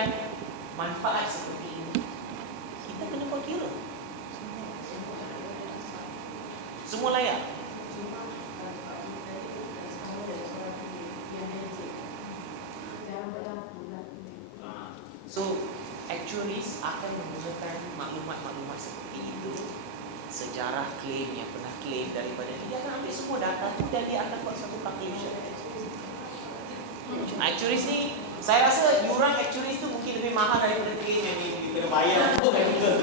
menggunakan manfaat seperti ini, kita kena buat kira. Semua layak. So, actuaries akan menggunakan maklumat-maklumat seperti itu, sejarah claim yang pernah claim daripada dia akan ambil semua data tu dan dia akan buat satu calculation. Actuaries ni, saya rasa yuran actuaries tu mungkin lebih mahal daripada claim yang dia kena bayar untuk medical.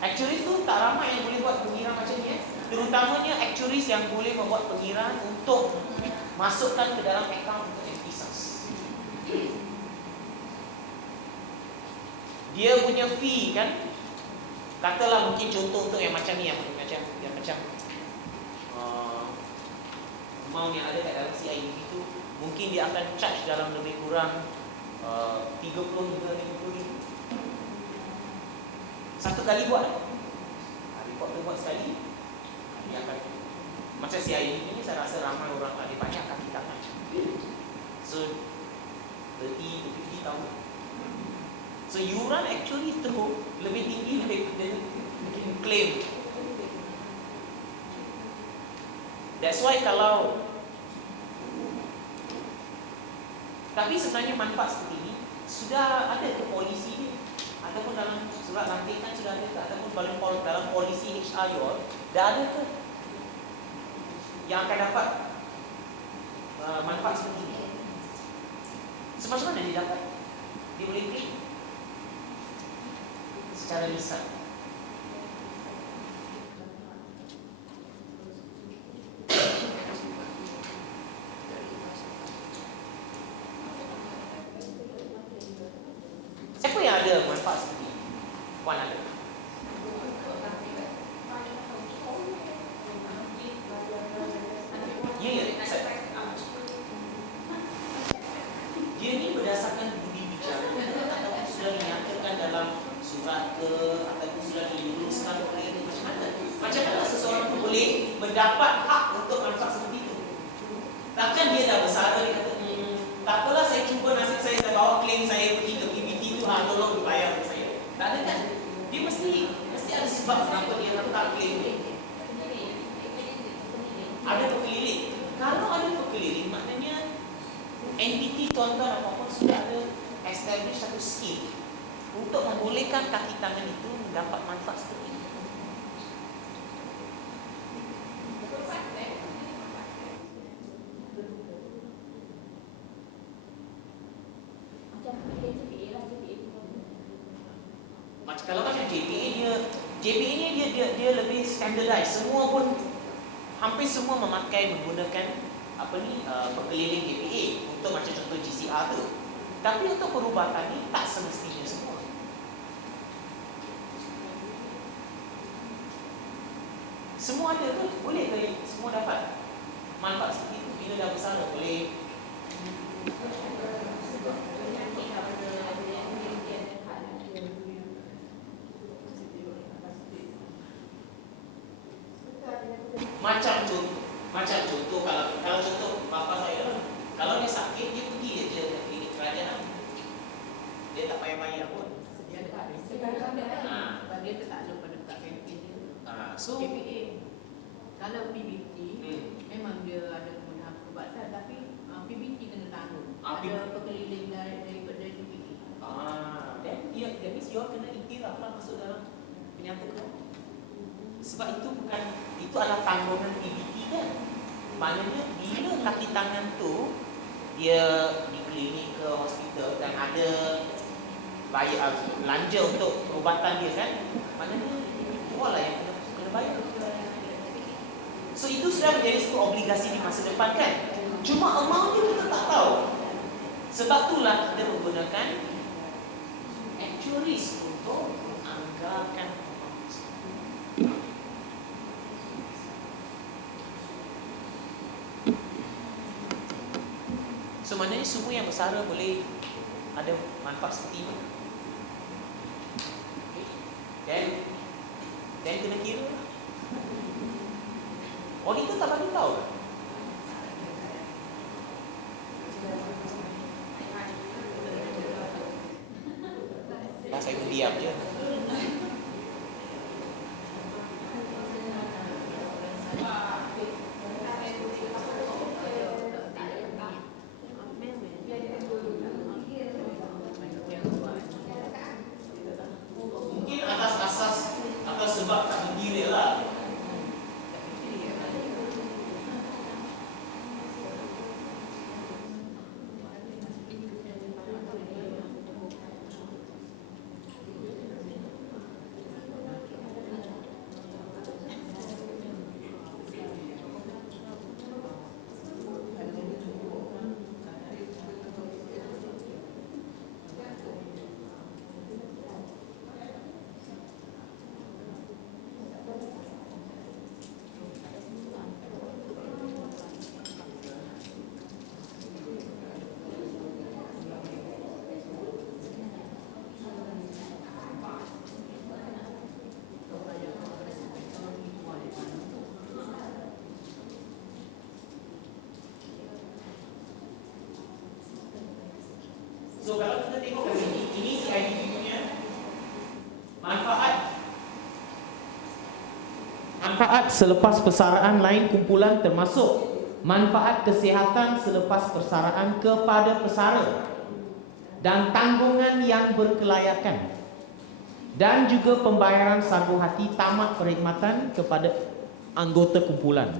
Actuaries tu tak ramai yang boleh buat pengiraan macam ni, terutamanya actuaries yang boleh membuat pengiraan untuk masukkan ke dalam akaun untuk FP-SARS. Dia punya fee kan, katalah mungkin contoh untuk yang macam ni, yang macam amount yang ada kat dalam CIDP itu, mungkin dia akan charge dalam lebih kurang 30 hingga 50 ribu satu kali buat. Report tu buat sekali, dia akan macam CIDP ni, saya rasa ramai orang ada banyak kaki tangan. So 30 to 50 tahun. So yuran actually tu lebih tinggi daripada mungkin claim. That's why kalau, tapi sebenarnya manfaat seperti ini sudah ada ke polisi ni, ataupun dalam surat lantikan sudah ada ke, ataupun dalam polisi HR dah ada ke yang akan dapat manfaat seperti ini? Semasa mana dia dapat? Dia boleh claim secara lisan. Siapa yang ada manfaat seperti ini? Puan ada? Dia ni berdasarkan budi bicara ataupun sudah dinyatakan dalam surat ke, ataupun sudah diluluskan oleh macam mana? Macam mana seseorang tu boleh mendapat hak untuk manfaat seperti itu? Takkan dia dah bersara, dia kata, tak apalah, saya cuba nasib saya bawa claim saya pergi ke PBT tu, tolong dibayar untuk saya. Tak ada kan? Dia mesti ada sebab kenapa dia letak claim ni. Ada pekeliling. Kalau ada pekeliling, maknanya entiti tuan-tuan apa-apa sudah ada establish satu scheme untuk membolehkan kaki tangan itu mendapat manfaat seperti ini. Kalau macam JPA ni dia lebih standardized. Semua pun hampir semua menggunakan pekeliling JPA untuk macam contoh GCR tu. Tapi untuk perubatan ni tak semestinya semua. Semua ada ke? Boleh ke semua dapat manfaat seperti itu? Bila dah besar boleh. Macam contoh kalau contoh bapa saya, kalau dia sakit dia pergi je ke klinik kerajaan. Dia tak payah bayar pun. Dia tak dia tak lupa dekat kantin dia. So JPA. Kalau PBT memang dia ada kemudahan perubatan, tapi PBT kena tanggung. Ada pekeliling daripada JPA. Dan dia means you kena iktiraf lah masuk dalam penyatakan. Sebab itu adalah tanggungan PBT kan. Maknanya bila kaki tangan tu dia di klinik ke hospital dan ada bayar belanja untuk perubatan dia kan, maknanya wah lah yang kena bayar. So itu sudah menjadi satu obligasi di masa depan kan. Cuma amount dia kita tak tahu. Sebab itulah kita menggunakan actuaries untuk menganggarkan. So maknanya semua yang bersara boleh ada manfaat seperti ini. Dan kena kira lah. Auditor tak bagi tahu. diam je. Mungkin atas sebab tak berdiri lah. So kalau kita tengok kat sini, ini CIDP punya manfaat selepas persaraan lain kumpulan termasuk manfaat kesihatan selepas persaraan kepada pesara dan tanggungan yang berkelayakan dan juga pembayaran sagu hati tamat perkhidmatan kepada anggota kumpulan.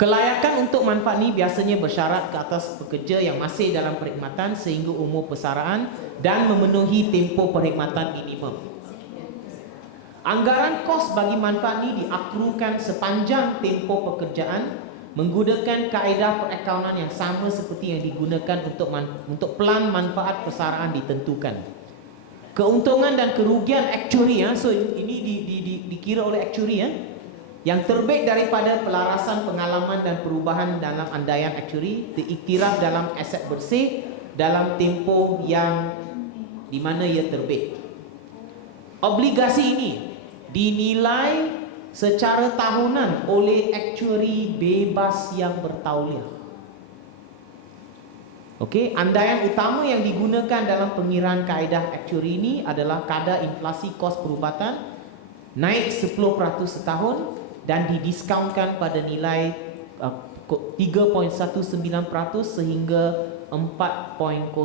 Kelayakan untuk manfaat ini biasanya bersyarat ke atas pekerja yang masih dalam perkhidmatan sehingga umur persaraan dan memenuhi tempoh perkhidmatan minimum. Anggaran kos bagi manfaat ini diakrukan sepanjang tempoh pekerjaan menggunakan kaedah perakaunan yang sama seperti yang digunakan untuk pelan manfaat persaraan ditentukan. Keuntungan dan kerugian actuary, so ini dikira oleh actuary, yang terbit daripada pelarasan pengalaman dan perubahan dalam andaian actuary diiktiraf dalam aset bersih dalam tempoh yang di mana ia terbit. Obligasi ini dinilai secara tahunan oleh actuary bebas yang bertauliah. Okey, andaian utama yang digunakan dalam pengiraan kaedah actuary ini adalah kadar inflasi kos perubatan naik 10% setahun dan didiskaunkan pada nilai 3.19% sehingga 4.07%.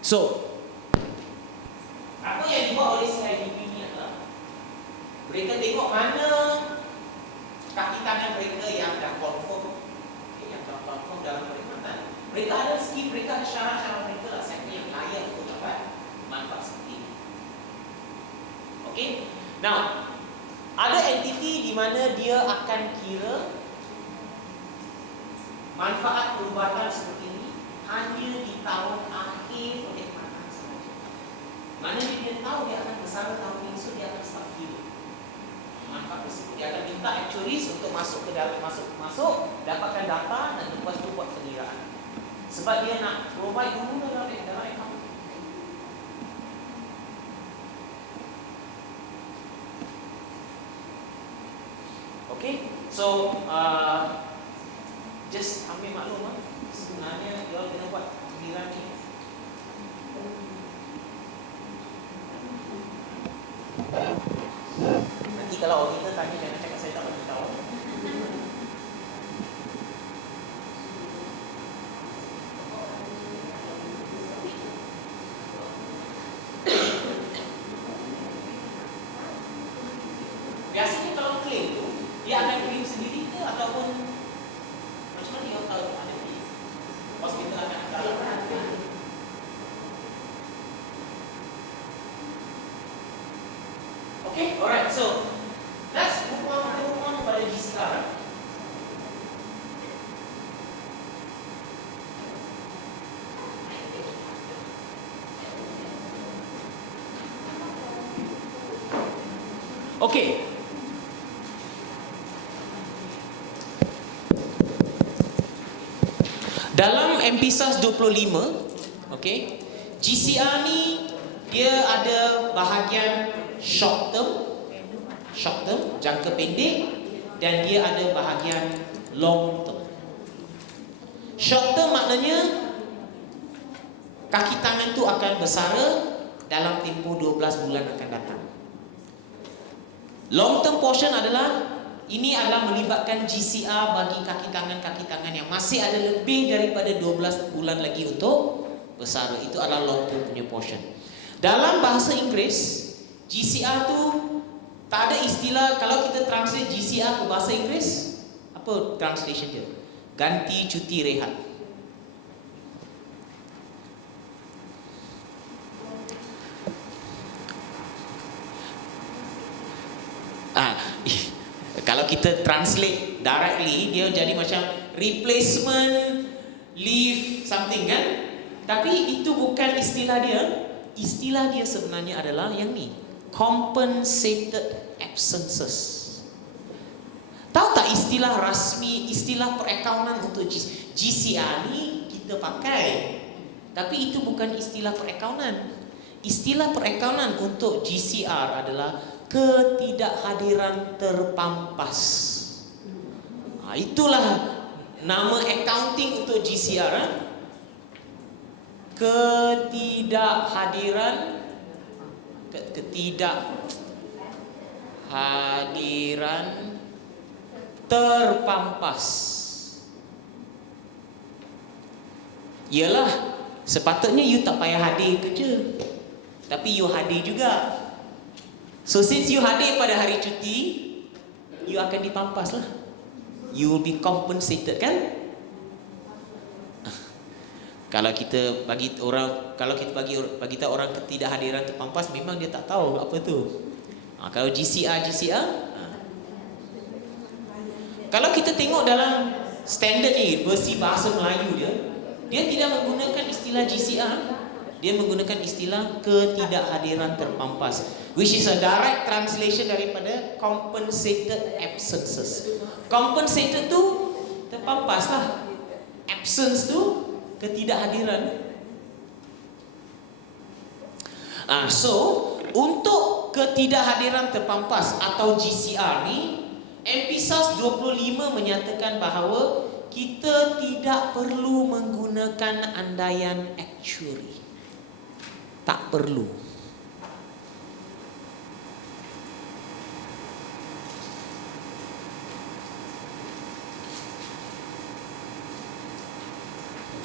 So, apa yang dibuat oleh CIDP ini adalah mereka tengok mana kaki tangan mereka yang dah confirm, dalam perkhidmatan. Mereka ada skip, mereka ada syarat-syarat mereka lah, siapa yang layak untuk dapat manfaat seperti ini. Okay? Now, ada entiti di mana dia akan kira manfaat perubatan seperti ini hanya di tahun akhir perkhidmatan sahaja. Mana dia tahu dia akan bersara tahun ini, so dia akan start kira manfaat tersebut. Dia akan minta actuaries untuk masuk ke dalam, dapatkan data dan lepas tu buat pengiraan. Sebab dia nak provide dulu dalam account. Okay, so just ambil maklum sebenarnya dia kena buat pengiraan ni. Nanti kalau auditor tanya jangan cakap saya tak bagi tahu. Biasanya kalau claim tu dia akan claim sendiri ke ataupun macam mana dia tahu ada di hospital akan tahu? Okay, alright. So let's move on pada GCR. Okay. Dalam MPSAS 25, okay, GCR ni dia ada bahagian short term, jangka pendek, dan dia ada bahagian long term. Short term maknanya kaki tangan tu akan bersara dalam tempoh 12 bulan akan datang. Long term portion adalah ini adalah melibatkan GCR bagi kaki tangan yang masih ada lebih daripada 12 bulan lagi untuk bersara. Itu adalah long term punya portion. Dalam bahasa Inggeris, GCR tu tak ada istilah. Kalau kita translate GCR ke bahasa Inggeris, apa translation dia? Ganti cuti rehat. Kalau kita translate directly, dia jadi macam replacement leave something kan? Tapi itu bukan istilah dia. Istilah dia sebenarnya adalah yang ni, compensated absences. Tahu tak istilah rasmi, istilah perakaunan untuk GCR ni kita pakai, tapi itu bukan istilah perakaunan. Istilah perakaunan untuk GCR adalah ketidakhadiran terpampas. Itulah nama accounting untuk GCR. Ketidakhadiran terpampas. Yalah, sepatutnya you tak payah hadir kerja, tapi you hadir juga. So since you hadir pada hari cuti, you akan dipampas lah. You will be compensated kan? Kalau kita bagi orang, kalau kita bagi tahu orang ketidakhadiran terpampas, memang dia tak tahu apa tu. Kalau GCR, kalau kita tengok dalam standard ni, versi bahasa Melayu dia tidak menggunakan istilah GCR. Dia menggunakan istilah ketidakhadiran terpampas, which is a direct translation daripada compensated absences. Compensated tu terpampas lah. Absence tu ketidakhadiran. So untuk ketidakhadiran terpampas atau GCR ni, MPSAS 25 menyatakan bahawa kita tidak perlu menggunakan andaian actuary. Tak perlu.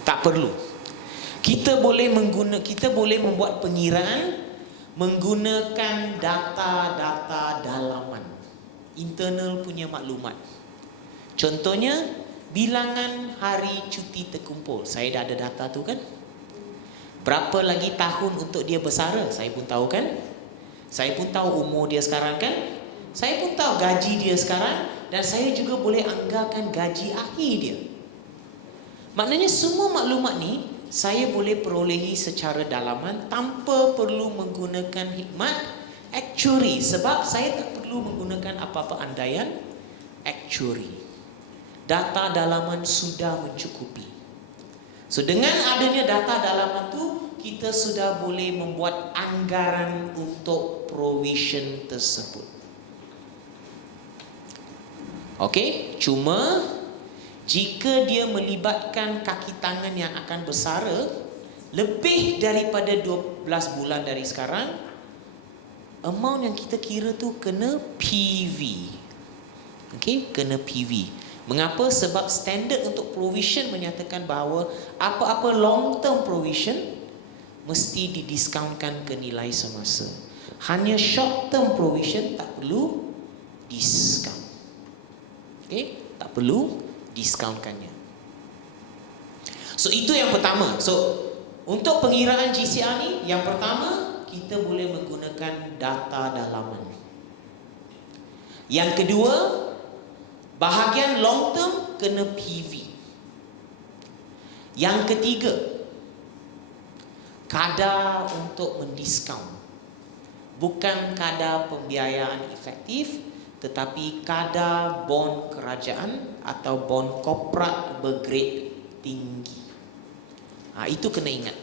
Tak perlu. Kita boleh membuat pengiraan menggunakan data-data dalaman, internal punya maklumat. Contohnya bilangan hari cuti terkumpul. Saya dah ada data tu kan? Berapa lagi tahun untuk dia bersara, saya pun tahu kan? Saya pun tahu umur dia sekarang kan? Saya pun tahu gaji dia sekarang, dan saya juga boleh anggarkan gaji akhir dia. Maknanya semua maklumat ni saya boleh perolehi secara dalaman tanpa perlu menggunakan hikmat actuary, sebab saya tak perlu menggunakan apa-apa andaian actuary. Data dalaman sudah mencukupi. So dengan adanya data dalaman tu, kita sudah boleh membuat anggaran untuk provision tersebut. Okey, cuma jika dia melibatkan kaki tangan yang akan bersara lebih daripada 12 bulan dari sekarang, amount yang kita kira tu kena PV. Okey, kena PV. Mengapa? Sebab standard untuk provision menyatakan bahawa apa-apa long term provision mesti didiskaunkan ke nilai semasa. Hanya short term provision tak perlu diskaun. Okey, tak perlu diskaunkannya. So itu yang pertama. So untuk pengiraan GCR ni, yang pertama kita boleh menggunakan data dalaman. Yang kedua, bahagian long term kena PV. Yang ketiga, kadar untuk mendiskaun. Bukan kadar pembiayaan efektif, tetapi kadar bond kerajaan atau bond korporat bergrade tinggi. Itu kena ingat.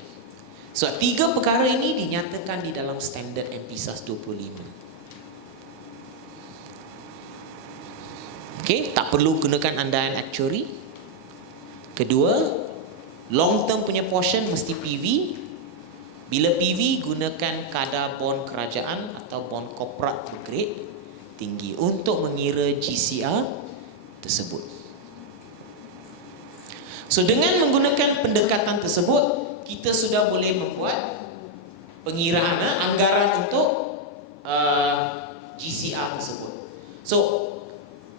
So 3 perkara ini dinyatakan di dalam standard MPSAS 25. Okey, tak perlu gunakan andaian actuary, Kedua, long term punya portion mesti PV. Bila PV, gunakan kadar bond kerajaan atau bond korporat bergrade tinggi untuk mengira GCR tersebut. So dengan menggunakan pendekatan tersebut, kita sudah boleh membuat pengiraan anggaran untuk GCR tersebut. So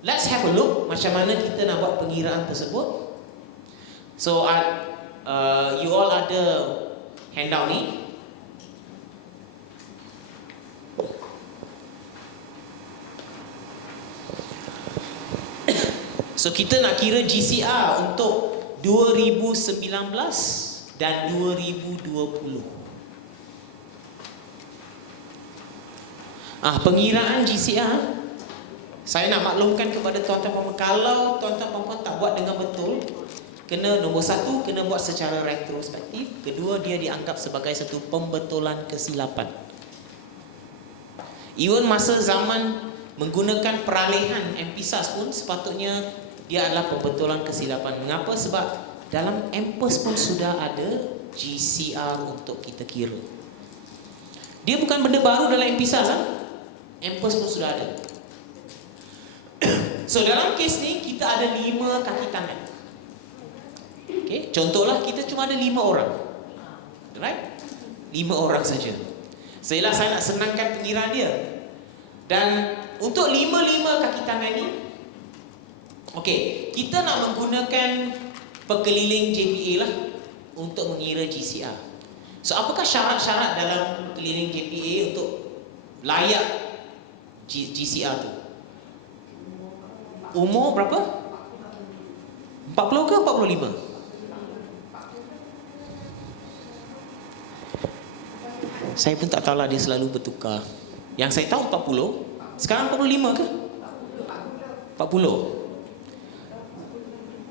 let's have a look macam mana kita nak buat pengiraan tersebut. So you all ada handout ni. So kita nak kira GCR untuk 2019 dan 2020. Pengiraan GCR, saya nak maklumkan kepada tuan-tuan puan-puan, kalau tuan-tuan puan-puan tak buat dengan betul, kena nombor satu, kena buat secara retrospektif. Kedua, dia dianggap sebagai satu pembetulan kesilapan. Even masa zaman menggunakan peralihan MPSAS pun sepatutnya dia adalah pembetulan kesilapan. Mengapa? Sebab dalam MPERS pun sudah ada GCR untuk kita kira. Dia bukan benda baru dalam MPSAS. MPERS pun sudah ada. So dalam kes ni kita ada 5 kaki tangan. Okay, contohlah kita cuma ada 5 orang. Right? 5 orang saja. Saya nak senangkan pengiraan dia. Dan untuk 5 kaki tangan ni, okey, kita nak menggunakan pekeliling JPA lah untuk mengira GCR. So apakah syarat-syarat dalam pekeliling JPA untuk layak GCR tu? Umur berapa? 40 ke 45? Saya pun tak tahulah, dia selalu bertukar. Yang saya tahu 40. Sekarang 45 ke? 40.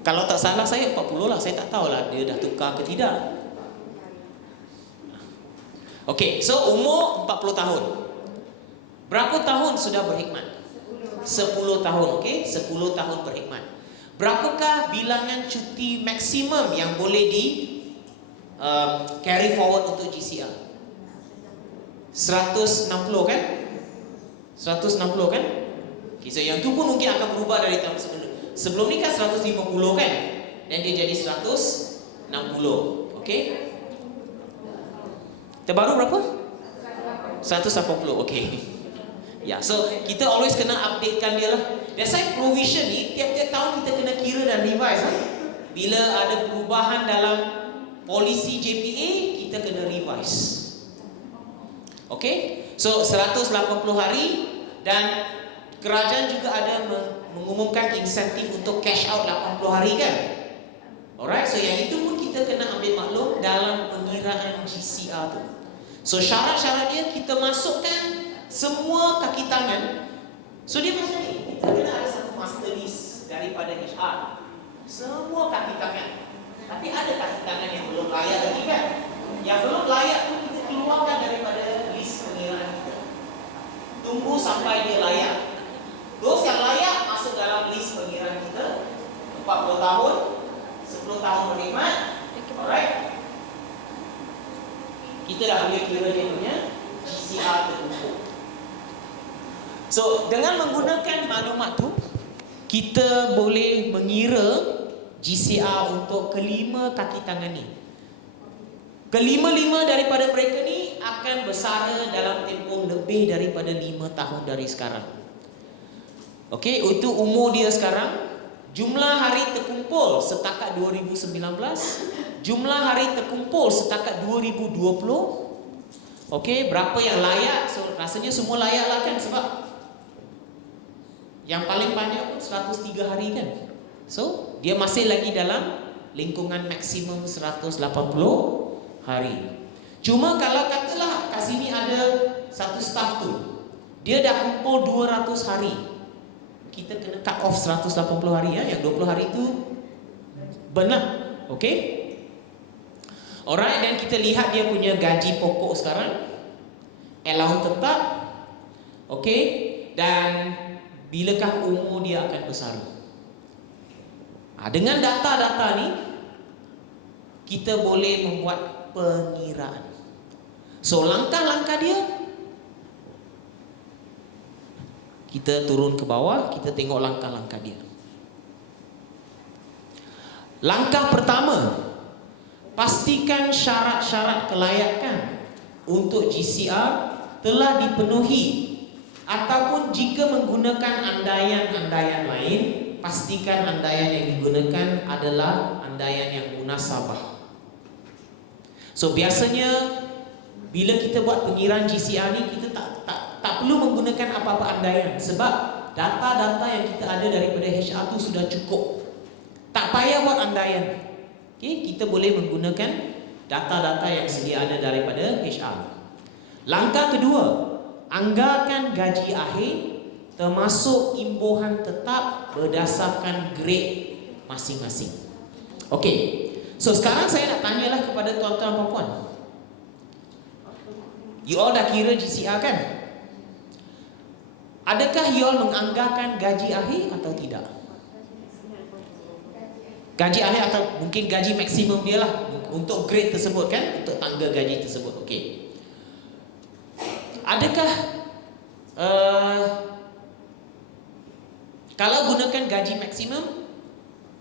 Kalau tak salah saya 40 lah. Saya tak tahulah dia dah tukar ke tidak. Okey, so umur 40 tahun. Berapa tahun sudah berkhidmat? 10 tahun, okey? 10 tahun berkhidmat. Berapakah bilangan cuti maksimum yang boleh di carry forward untuk GCR? 160 kan? 160 kan? Okay, so yang tu pun mungkin akan berubah dari tahun sebelum. Sebelum ni kan 150 kan? Dan dia jadi 160. Okey? Terbaru berapa? 180. Okey. Ya, so kita always kena updatekan dia lah. That's why provision ni tiap-tiap tahun kita kena kira dan revise. Bila ada perubahan dalam polisi JPA, kita kena revise. Okey? So 180 hari, dan kerajaan juga ada mengumumkan insentif untuk cash out 80 hari kan? Alright, so yang itu pun kita kena ambil maklum dalam pengiraan GCR tu. So syarat-syarat dia kita masukkan semua kaki tangan. So dia macam ni, kita kena ada satu master list daripada HR. Semua kaki tangan. Tapi ada kaki tangan yang belum layak lagi kan? Yang belum layak tu kita keluarkan daripada list pengiraan kita. Tunggu sampai dia layak. Those yang layak masuk dalam list pengiraan kita. 40 tahun, 10 tahun berkhidmat. Alright. Kita dah boleh kira dia punya GCR terkumpul. So dengan menggunakan maklumat tu, kita boleh mengira GCR untuk kelima kaki tangan ni. Kelima-lima daripada mereka ni akan bersara dalam tempoh lebih daripada 5 tahun dari sekarang. Okey, itu umur dia sekarang. Jumlah hari terkumpul setakat 2019, jumlah hari terkumpul setakat 2020. Okey, berapa yang layak? So rasanya semua layak lah kan, sebab yang paling banyak pun 103 hari kan. So dia masih lagi dalam lingkungan maksimum 180 hari. Cuma kalau katalah kat sini ada satu staff tu, dia dah kumpul 200 hari, kita kena cut off 180 hari ya. Yang 20 hari tu benar. Okey? Alright, dan kita lihat dia punya gaji pokok sekarang, allowance tetap. Okey? Dan bilakah umur dia akan bersara? Dengan data-data ni kita boleh membuat pengiraan. So langkah-langkah dia, kita turun ke bawah, kita tengok langkah-langkah dia. Langkah pertama, pastikan syarat-syarat kelayakan untuk GCR telah dipenuhi, ataupun jika menggunakan andaian-andaian lain, pastikan andaian yang digunakan adalah andaian yang munasabah. So biasanya bila kita buat pengiraan GCR ni, kita tak perlu menggunakan apa-apa andaian, sebab data-data yang kita ada daripada HR tu sudah cukup. Tak payah buat andaian. Okay, kita boleh menggunakan data-data yang sedia ada daripada HR. Langkah kedua, anggarkan gaji akhir termasuk imbuhan tetap berdasarkan grade masing-masing. Okey. So sekarang saya nak tanyalah kepada tuan-tuan dan puan. You all dah kira GCR kan? Adakah you all menganggarkan gaji akhir atau tidak? Gaji akhir atau mungkin gaji maksimum dia lah untuk grade tersebut kan? Untuk tangga gaji tersebut. Okey. Adakah kalau gunakan gaji maksimum,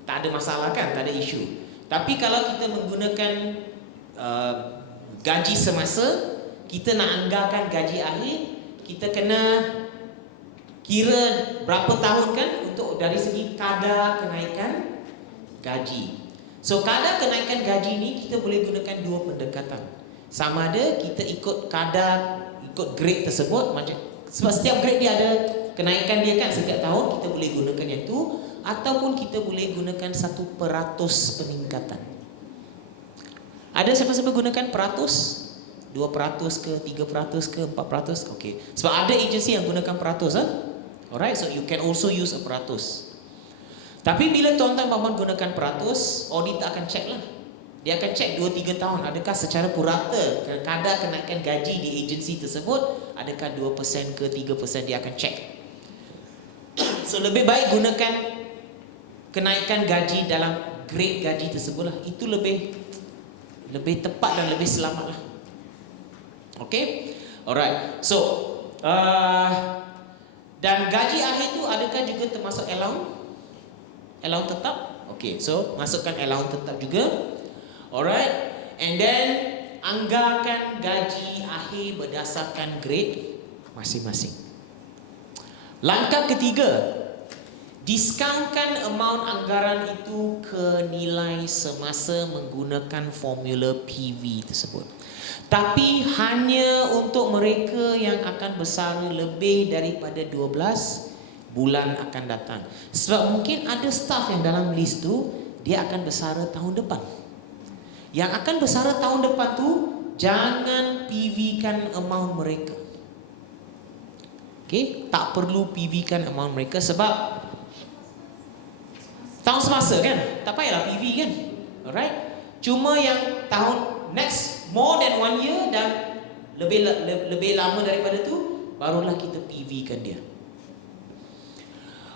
tak ada masalah kan? Tak ada isu. Tapi kalau kita menggunakan gaji semasa, kita nak anggarkan gaji akhir, kita kena kira berapa tahun kan untuk dari segi kadar kenaikan gaji. So kadar kenaikan gaji ni kita boleh gunakan dua pendekatan. Sama ada kita ikut kadar, ikut grade tersebut, macam sebab setiap grade dia ada kenaikan dia kan setiap tahun, kita boleh gunakan yang tu, ataupun kita boleh gunakan 1% peningkatan. Ada siapa-siapa gunakan peratus? 2% ke, 3% ke, 4%? Okey. Sebab ada agensi yang gunakan peratus Alright, so you can also use a peratus. Tapi bila tuan-tuan puan gunakan peratus, auditor akan check lah. Dia akan check 2-3 tahun, adakah secara purata kadar kenaikan gaji di agensi tersebut, adakah 2% ke 3%, dia akan check. So lebih baik gunakan kenaikan gaji dalam grade gaji tersebut lah. Itu lebih tepat dan lebih selamat lah. Okay, alright. So dan gaji akhir tu adakah juga termasuk allowance tetap? Okay, so masukkan allowance tetap juga. Alright, and then anggarkan gaji akhir berdasarkan grade masing-masing. Langkah ketiga, diskaunkan amount anggaran itu ke nilai semasa menggunakan formula PV tersebut. Tapi hanya untuk mereka yang akan bersara lebih daripada 12 bulan akan datang. Sebab mungkin ada staff yang dalam list tu dia akan bersara tahun depan. Yang akan bersara tahun depan tu jangan PV-kan amount mereka. Okay, tak perlu PV-kan amount mereka sebab tahun semasa kan, tak payahlah PV kan. Alright. Cuma yang tahun next more than 1 year dan lebih lama daripada tu, barulah kita PV-kan dia.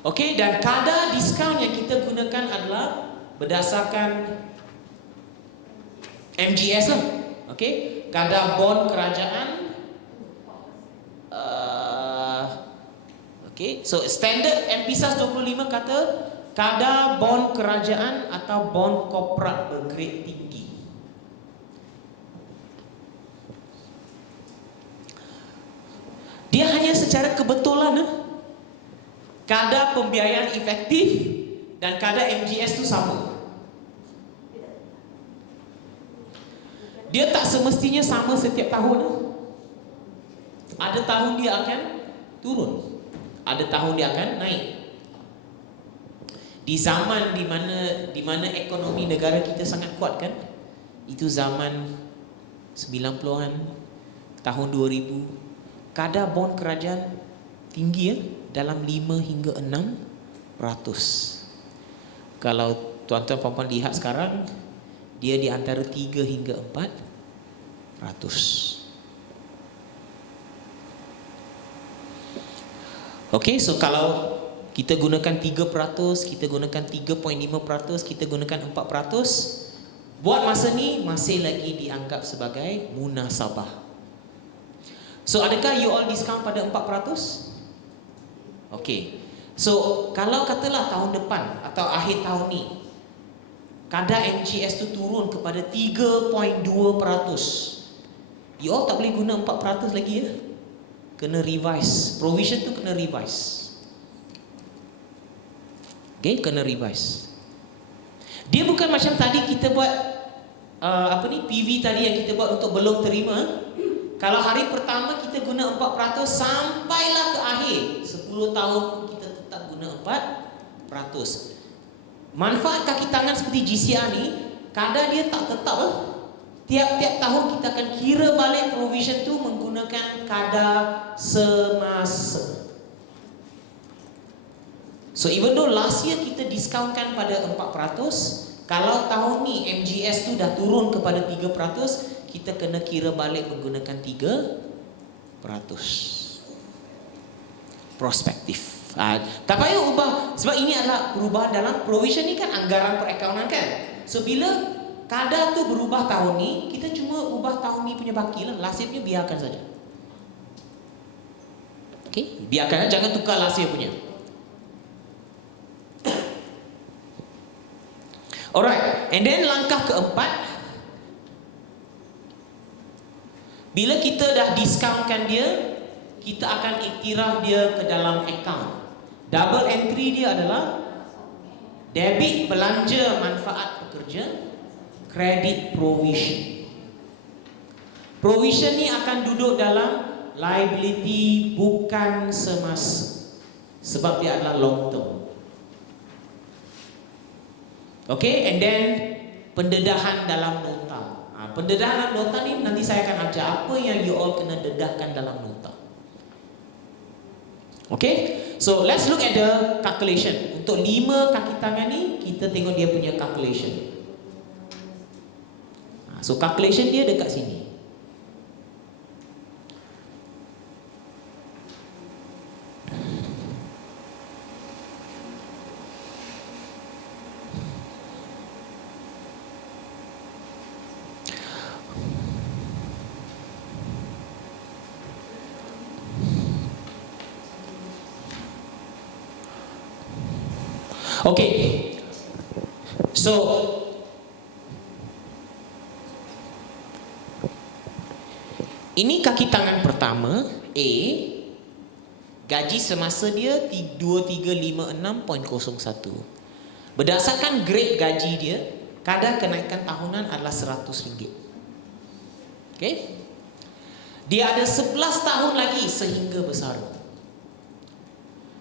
Okey, dan kadar diskaun yang kita gunakan adalah berdasarkan MGS lah. Okey, kadar bond kerajaan. Okey, so standard MPSAS 25 kata kadar bond kerajaan atau bond korporat bergrade tinggi. Dia hanya secara kebetulan kadar pembiayaan efektif dan kadar MGS tu sama. Dia tak semestinya sama setiap tahun. Ada tahun dia akan turun, ada tahun dia akan naik. Di zaman di mana ekonomi negara kita sangat kuat kan, itu zaman 90-an, tahun 2000, kadar bond kerajaan tinggi dalam 5 hingga 6%. Kalau tuan-tuan puan-puan lihat sekarang, dia di antara 3 hingga 4%. Okey, so kalau kita gunakan 3%, kita gunakan 3.5%, kita gunakan 4%, Buat masa ni masih lagi dianggap sebagai munasabah. So adakah you all discount pada 4%? Okey. So kalau katalah tahun depan atau akhir tahun ni kadar MGS tu turun kepada 3.2%, you all tak boleh guna 4% lagi ya. Kena revise. Provision tu kena revise. Okay, kena revise. Dia bukan macam tadi kita buat PV tadi yang kita buat untuk belum terima. Kalau hari pertama kita guna 4% sampailah ke akhir 10 tahun kita tetap guna 4%. Manfaat kaki tangan seperti GCR ni, kadar dia tak tetap. Tiap-tiap tahun kita akan kira balik provision tu menggunakan kadar semasa. So even though last year kita discountkan pada 4%, kalau tahun ni MGS tu dah turun kepada 3%, kita kena kira balik menggunakan 3%. Prospektif. Tak payah ubah, sebab ini adalah perubahan dalam provision ni kan anggaran perakaunan kan. So bila kadar tu berubah tahun ni, kita cuma ubah tahun ni punya baki lah. Last year punya biarkan saja. Okay, biarkan, jangan tukar last year punya. Alright, and then langkah keempat, bila kita dah discountkan dia, kita akan iktiraf dia ke dalam account. Double entry dia adalah debit belanja manfaat pekerja, kredit provision. Provision ni akan duduk dalam liability bukan semasa, sebab dia adalah long term. Okay, and then pendedahan dalam nota. Pendedahan dalam nota ni nanti saya akan ajar apa yang you all kena dedahkan dalam nota. Okay, so let's look at the calculation. Untuk 5 kaki tangan ni, kita tengok dia punya calculation. So calculation dia dekat sini. Okay, so ini kaki tangan pertama A, gaji semasa dia 2356.01. Berdasarkan grade gaji dia, kadar kenaikan tahunan adalah RM100. Okay, dia ada 11 tahun lagi sehingga bersara.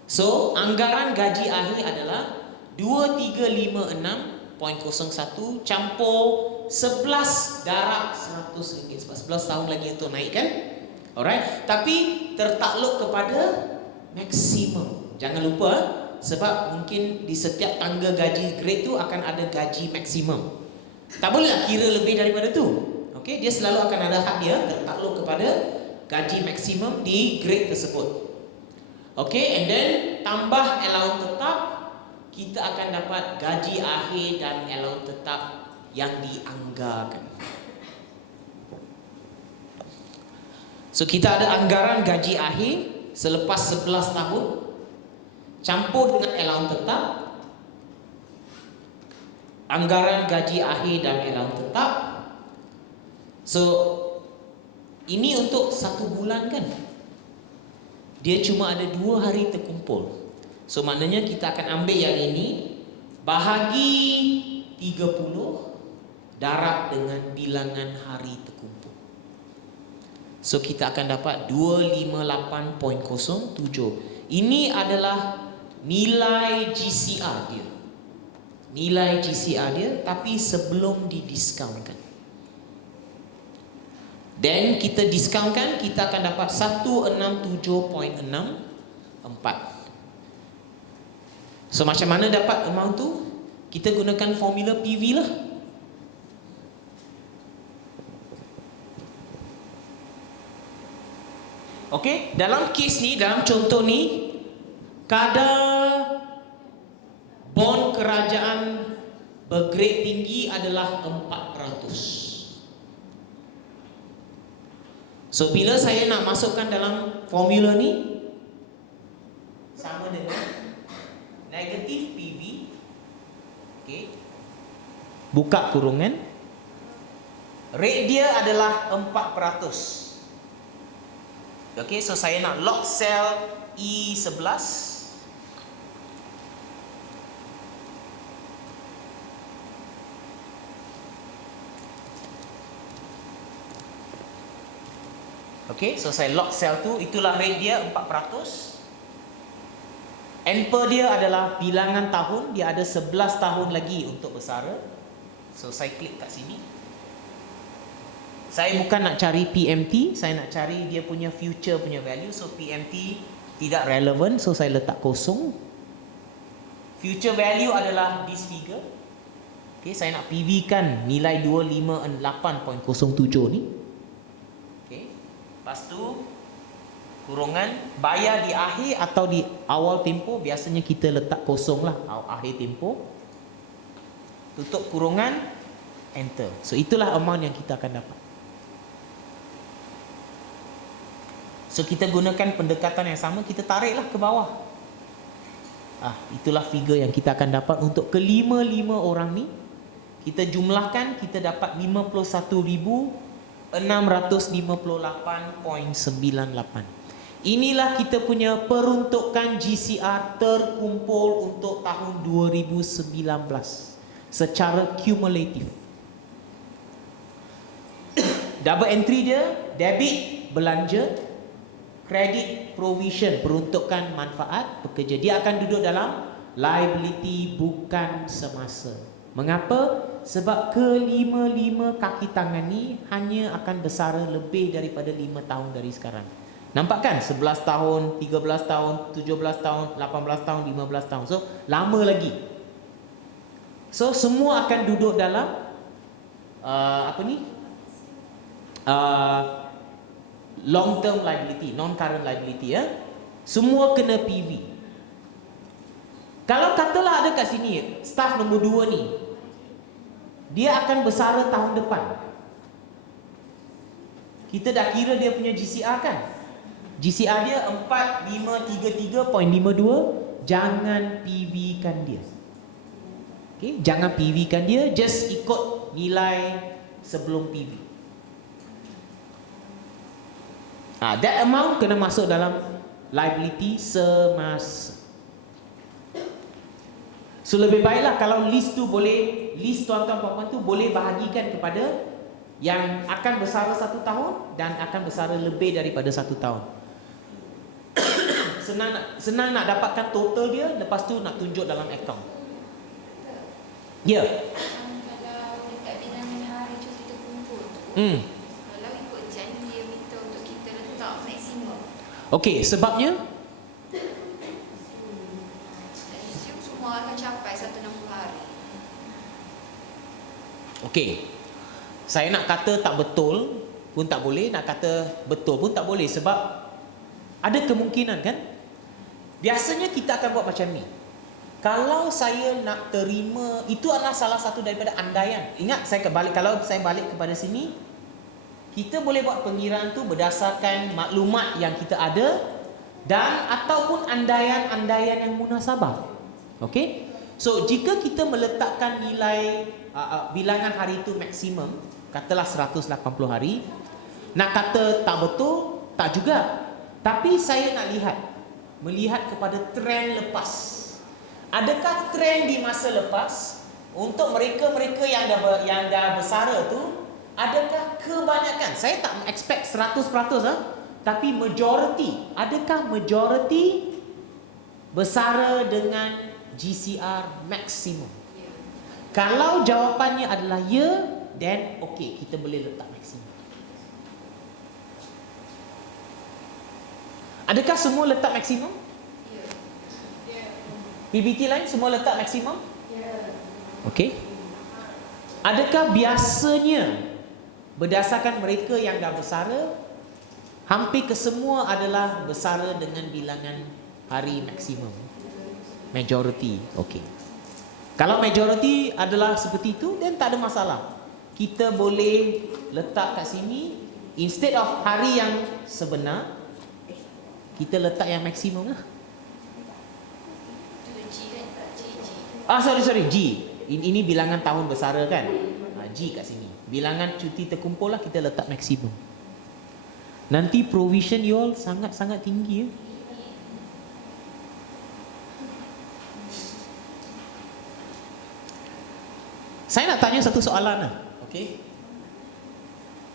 So anggaran gaji akhir adalah 2356.01 campur 11 darab RM100, sebab 11 tahun lagi untuk naik kan. Alright, tapi tertakluk kepada maksimum. Jangan lupa, sebab mungkin di setiap tangga gaji grade tu akan ada gaji maksimum. Tak bolehlah kira lebih daripada tu. Okay, dia selalu akan ada hak dia tertakluk kepada gaji maksimum di grade tersebut. Okay, and then tambah allowance tetap, kita akan dapat gaji akhir dan allowance tetap yang dianggarkan. So kita ada anggaran gaji akhir selepas 11 tahun campur dengan allowance tetap, anggaran gaji akhir dan allowance tetap. So ini untuk 1 bulan kan, dia cuma ada 2 hari terkumpul. So maknanya kita akan ambil yang ini bahagi 30 darab dengan bilangan hari terkumpul. So kita akan dapat 258.07. Ini adalah nilai GCR dia. Nilai GCR dia tapi sebelum didiskaunkan. Dan kita diskaunkan, kita akan dapat 167.64. So macam mana dapat amount tu? Kita gunakan formula PV lah. Okey, dalam kes ni, dalam contoh ni, kadar bond kerajaan bergrade tinggi adalah 4%. So bila saya nak masukkan dalam formula ni, sama dengan negatif PV, okay, buka kurungan, rate dia adalah 4%. Okay, so saya nak lock sel E11. Okay, so saya lock sel tu, itulah rate dia 4%. Ampere dia adalah bilangan tahun, dia ada 11 tahun lagi untuk bersara. So saya klik kat sini. Saya bukan nak cari PMT, saya nak cari dia punya future punya value. So PMT tidak relevan, so saya letak kosong. Future value adalah this figure. Okay, saya nak PV kan nilai 258.07 ni. Okay, lepas tu kurungan bayar di akhir atau di awal tempoh, biasanya kita letak kosong lah akhir tempoh. Tutup kurungan, enter. So itulah amount yang kita akan dapat. So kita gunakan pendekatan yang sama, kita tariklah ke bawah. Itulah figure yang kita akan dapat untuk kelima-lima orang ni. Kita jumlahkan, kita dapat 51,658.98. Inilah kita punya peruntukan GCR terkumpul untuk tahun 2019 secara kumulatif. Double entry dia, debit belanja, kredit provision peruntukan manfaat pekerja. Dia akan duduk dalam liability bukan semasa. Mengapa? Sebab kelima-lima kaki tangan ni hanya akan bersara lebih daripada 5 tahun dari sekarang. Nampak kan? 11 tahun, 13 tahun, 17 tahun, 18 tahun, 15 tahun. So, lama lagi. So, semua akan duduk dalam long term liability, non-current liability, ya. Semua kena PV. Kalau katalah ada kat sini staff nombor 2 ni, dia akan bersara tahun depan. Kita dah kira dia punya GCR kan? GCR dia 4533.52. Jangan PV kan dia. Okay? Jangan PV kan dia, just ikut nilai sebelum PV. That amount kena masuk dalam liability semasa. So lebih baiklah kalau list tu boleh, list tuan-tuan puan-puan tu boleh bahagikan kepada yang akan bersara 1 tahun dan akan bersara lebih daripada 1 tahun. Senang nak dapatkan total dia, lepas tu nak tunjuk dalam akaun. Ya. Kalau dekat bilangan hari cuti terkumpul tu, kalau ikut jam dia minta untuk kita letak maksimum. Okey, sebabnya Assume semua akan capai 160 hari. okey. Saya nak kata tak betul pun tak boleh, nak kata betul pun tak boleh, sebab ada kemungkinan kan. Biasanya kita akan buat macam ni. Kalau saya nak terima, itu adalah salah satu daripada andaian. Ingat, saya kembali, kalau saya balik kepada sini, kita boleh buat pengiraan tu berdasarkan maklumat yang kita ada dan ataupun andaian-andaian yang munasabah. Okey? So jika kita meletakkan nilai bilangan hari itu maksimum, katalah 180 hari, nak kata tak betul, tak juga. Tapi saya nak melihat kepada trend lepas. Adakah trend di masa lepas untuk mereka-mereka yang dah bersara tu, adakah kebanyakan, saya tak expect 100%, tapi majority, adakah majority bersara dengan GCR maksimum? Kalau jawapannya adalah ya, then okey, kita boleh letak maksimum. Adakah semua letak maksimum? PBT lain semua letak maksimum? Okey. Adakah biasanya berdasarkan mereka yang dah bersara, hampir kesemua adalah bersara dengan bilangan hari maksimum? Majority. Okey. Kalau majority adalah seperti itu, then tak ada masalah. kita boleh letak kat sini, instead of hari yang sebenar, kita letak yang maksimum lah. Itu G kan? Sorry, G. Ini bilangan tahun bersara kan? G kat sini. Bilangan cuti terkumpul lah, kita letak maksimum. Nanti provision you all sangat-sangat tinggi ya. Saya nak tanya satu soalan lah. Okay?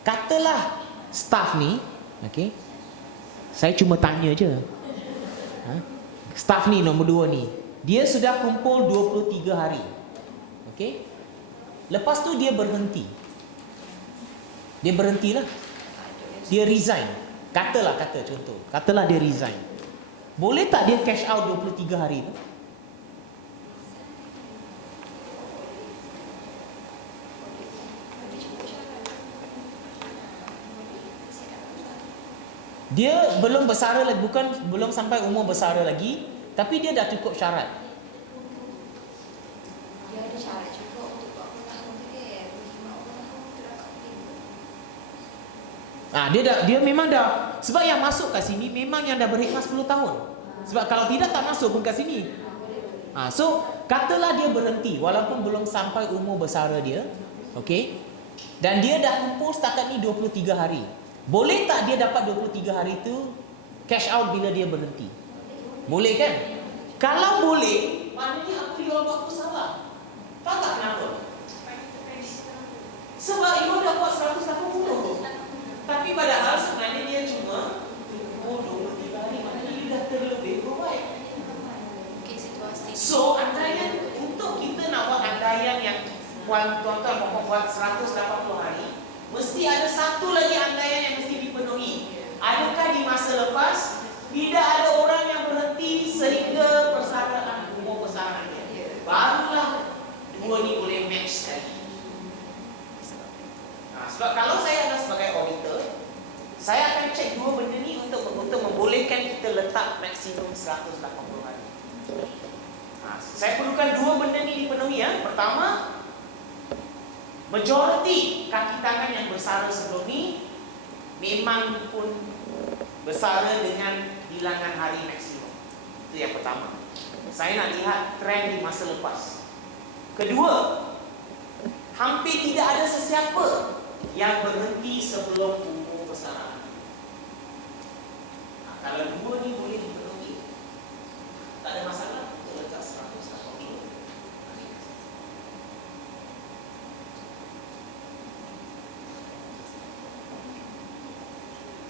Katalah staff ni, okay, saya cuma tanya je. Staff ni nombor 2 ni, dia sudah kumpul 23 hari. Okay? Lepas tu dia berhenti. Dia berhentilah. Dia resign. Katalah dia resign. Boleh tak dia cash out 23 hari tu? Dia belum bersara lagi, belum sampai umur bersara lagi, tapi dia dah cukup syarat. Dia ada syarat juga untuk 40 tahun tu dia. 50 tahun tu dah Dia memang dah, sebab yang masuk kat sini memang yang dah berkhidmat 10 tahun. Sebab kalau tidak tak masuk pun kat sini. So katalah dia berhenti walaupun belum sampai umur bersara dia, okey? Dan dia dah kumpul setakat ni 23 hari. Boleh tak dia dapat 23 hari tu cash out bila dia berhenti? Boleh kan? Kalau boleh, maknanya apa you buat tu salah. Tahu tak kenapa? Sebab you dah buat 180. Tapi padahal sebenarnya dia cuma 23 hari. Maknanya you dah terlebih provide. mungkin situasi. So andaian, untuk kita nak buat andaian yang tuan-tuan buat 180 hari, mesti ada satu lagi andaian yang mesti dipenuhi. Adakah di masa lepas tidak ada orang yang berhenti sehingga persaraan umur persaraan dia? Barulah dua ni boleh match sekali. Sebab kalau saya adalah sebagai auditor, saya akan cek dua benda ni untuk membolehkan kita letak maksimum 180 hari. Saya perlukan dua benda ni dipenuhi ya. Pertama, majoriti kaki tangan yang bersara sebelum ni memang pun bersara dengan bilangan hari maksimum. Itu yang pertama. Saya nak lihat trend di masa lepas. Kedua, hampir tidak ada sesiapa yang berhenti sebelum umur bersara. Kalau dua ni boleh dipenuhi, tak ada masalah untuk letak 180.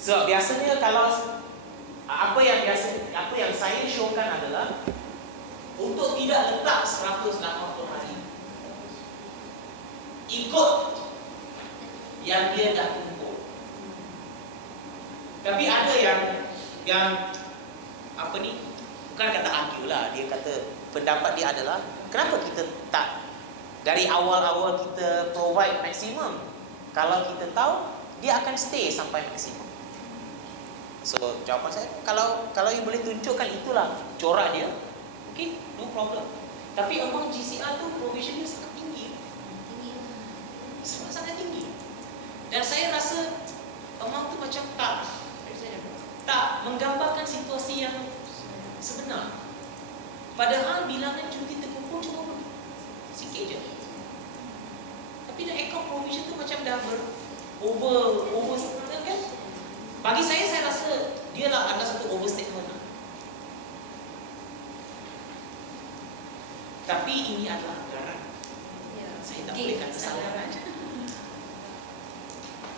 So biasanya kalau apa yang saya showkan adalah untuk tidak letak 180 hari, ikut yang dia dah kumpul. Tapi ada yang apa ni, bukan kata argue lah, dia kata pendapat dia adalah kenapa kita tak dari awal-awal kita provide maksimum, kalau kita tahu dia akan stay sampai maksimum. So jawapan saya, kalau you boleh tunjukkan itulah corak dia, okay, no problem. Tapi among GCR tu provision dia sangat tinggi. Sangat tinggi. Dan saya rasa among tu macam tak menggambarkan situasi yang sebenar. Padahal bilangan cuti terkumpul cuma sikit je. Tapi dah account provision tu macam dah over kan? Bagi saya rasa dia lah ada satu overstatement lah. Tapi ini adalah anggaran. Saya tak boleh kata salah.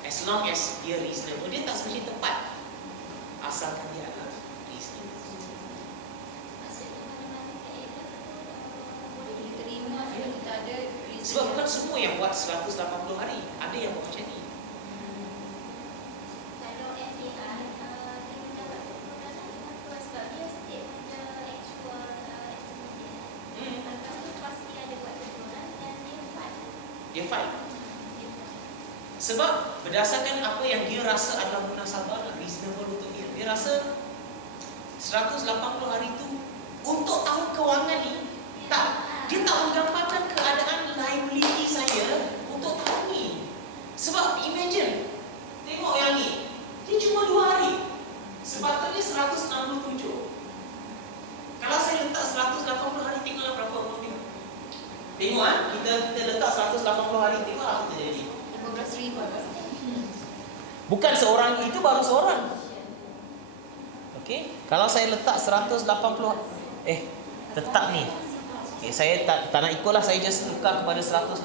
As long as dia reasonable, dia tak semestinya tepat, asalkan dia adalah reasonable. Sebab bukan semua yang buat 180 hari, ada yang buat macam ni. Dia fight. Sebab berdasarkan apa yang dia rasa adalah munasabah, reasonable untuk dia. Dia rasa 180 hari itu untuk tahun kewangan ni tak, dia tak menggambarkan keadaan liability saya untuk tahun ni. Tengok kita letak 180 hari, tengok apa terjadi. 15,000. Bukan seorang, itu baru seorang. Okey, kalau saya letak 180 tetap ni. Saya tak nak ikutlah, saya just tukar kepada 180.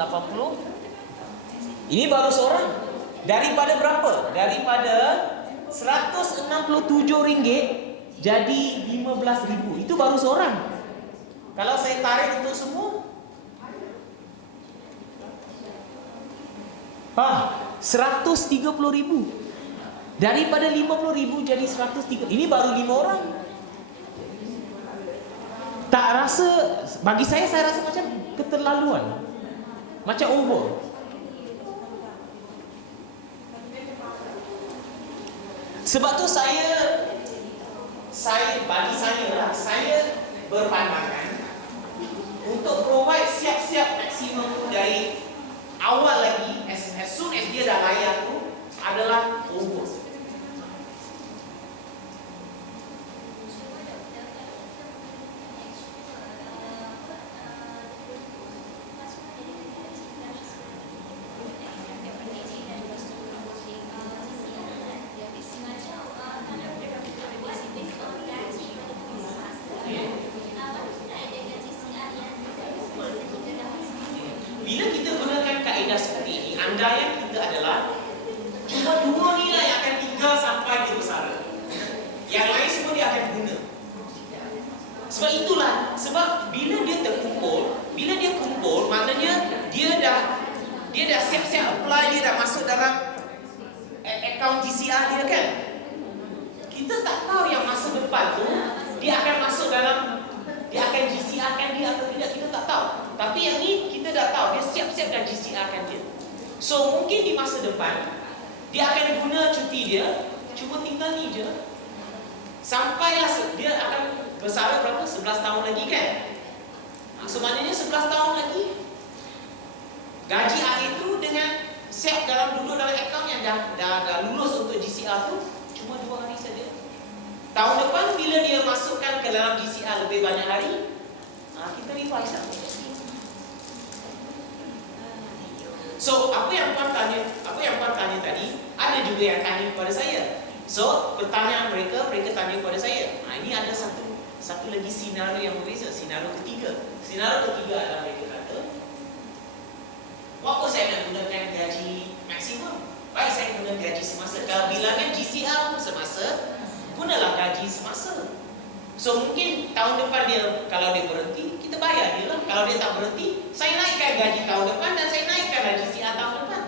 Ini baru seorang. Daripada berapa? Daripada RM167 jadi RM15,000. Itu baru seorang. Kalau saya tarik untuk semua, RM130,000. Daripada RM50,000 jadi RM130,000. Ini baru 5 orang. Tak rasa, bagi saya rasa macam keterlaluan. Macam over. Sebab tu bagi saya berpandangan untuk provide siap-siap maksimum tu dari awal lagi, as soon as dia dah layak tu adalah over. Bila kita gunakan kaedah seperti ini, andaian kita adalah cuma 2 ni lah yang akan tinggal sampai dia bersara. Yang lain semua dia akan guna. Sebab itulah, sebab bila dia terkumpul, bila dia kumpul, maknanya dia dah siap-siap apply, dia dah masuk dalam akaun GCR dia kan. Kita tak tahu yang masa depan tu dia akan masuk dalam, dia akan GCR kan dia atau tidak, kita tak tahu. Tapi yang ni kita dah tahu, dia siap-siap dah GCR kan dia. So mungkin di masa depan dia akan guna cuti dia, cuma tinggal ni je. Sampailah dia akan bersara berapa? 11 tahun lagi kan? So maknanya 11 tahun lagi gaji akhir tu dengan siap duduk dalam akaun yang dah lulus untuk GCR tu cuma 2 hari saja. Tahun depan bila dia masukkan ke dalam GCR lebih banyak hari, kita revise lah. So apa yang puan tanya tadi, ada juga yang tanya kepada saya. So pertanyaan mereka tanya kepada saya. Ini ada satu lagi senario yang berbeza, senario ketiga. Senario ketiga adalah mereka kata, apa saya nak gunakan gaji maksimum? Baik, saya guna gaji semasa. Kalau bilangan GCR pun semasa, gunalah gaji semasa. So mungkin tahun depan dia, kalau dia berhenti, kita bayar dia lah. Kalau dia tak berhenti, saya naikkan gaji tahun depan dan saya naikkan gaji GCR tahun depan.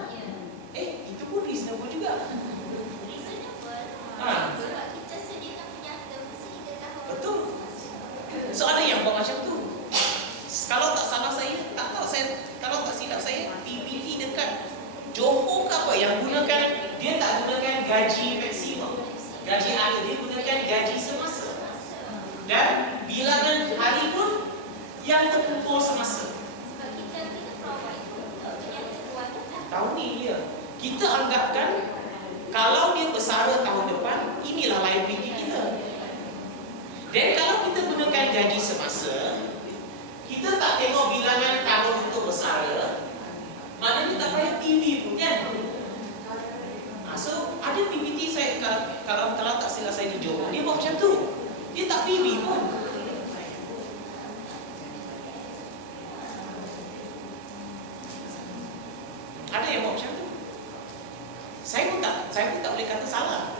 Itu pun reasonable juga. Sebab kita sediakan penyata mesti kita tahu. Betul. So ada yang buat macam tu. Kalau tak salah saya, kalau tak silap saya, PBT dekat Johor ke apa yang gunakan, dia tak gunakan gaji maksimum, gaji akhir, dia gunakan gaji semasa. Dan bilangan hari pun yang terkumpul semasa. Sebab kita provide untuk penyata keluarga. Tahun ni dia, kita anggapkan kalau dia bersara tahun depan, inilah liability kita. Dan kalau kita gunakan gaji semasa, kita tak tengok bilangan tahun untuk bersara, maknanya tak payah TV pun kan. So ada PPT saya, kalau tak silap saya di Johor, dia buat macam tu. Dia tak PV pun. Ada yang buat macam tu. Saya pun tak boleh kata salah.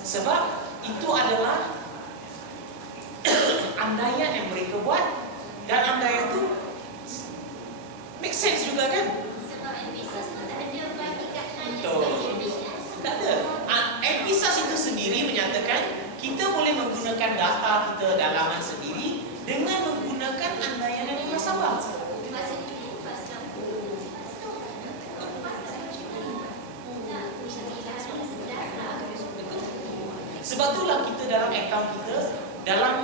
Sebab itu adalah andaian yang mereka buat, dan andaian itu make sense juga kan? Sebab MPSAS tu tak ada bagi guideline yang Betul. spesifik. Tak ada. MPSAS itu sendiri menyatakan kita boleh menggunakan data kita dalaman sendiri dengan menggunakan andaian yang muhasabah. Sebab itulah kita dalam akaun kita, dalam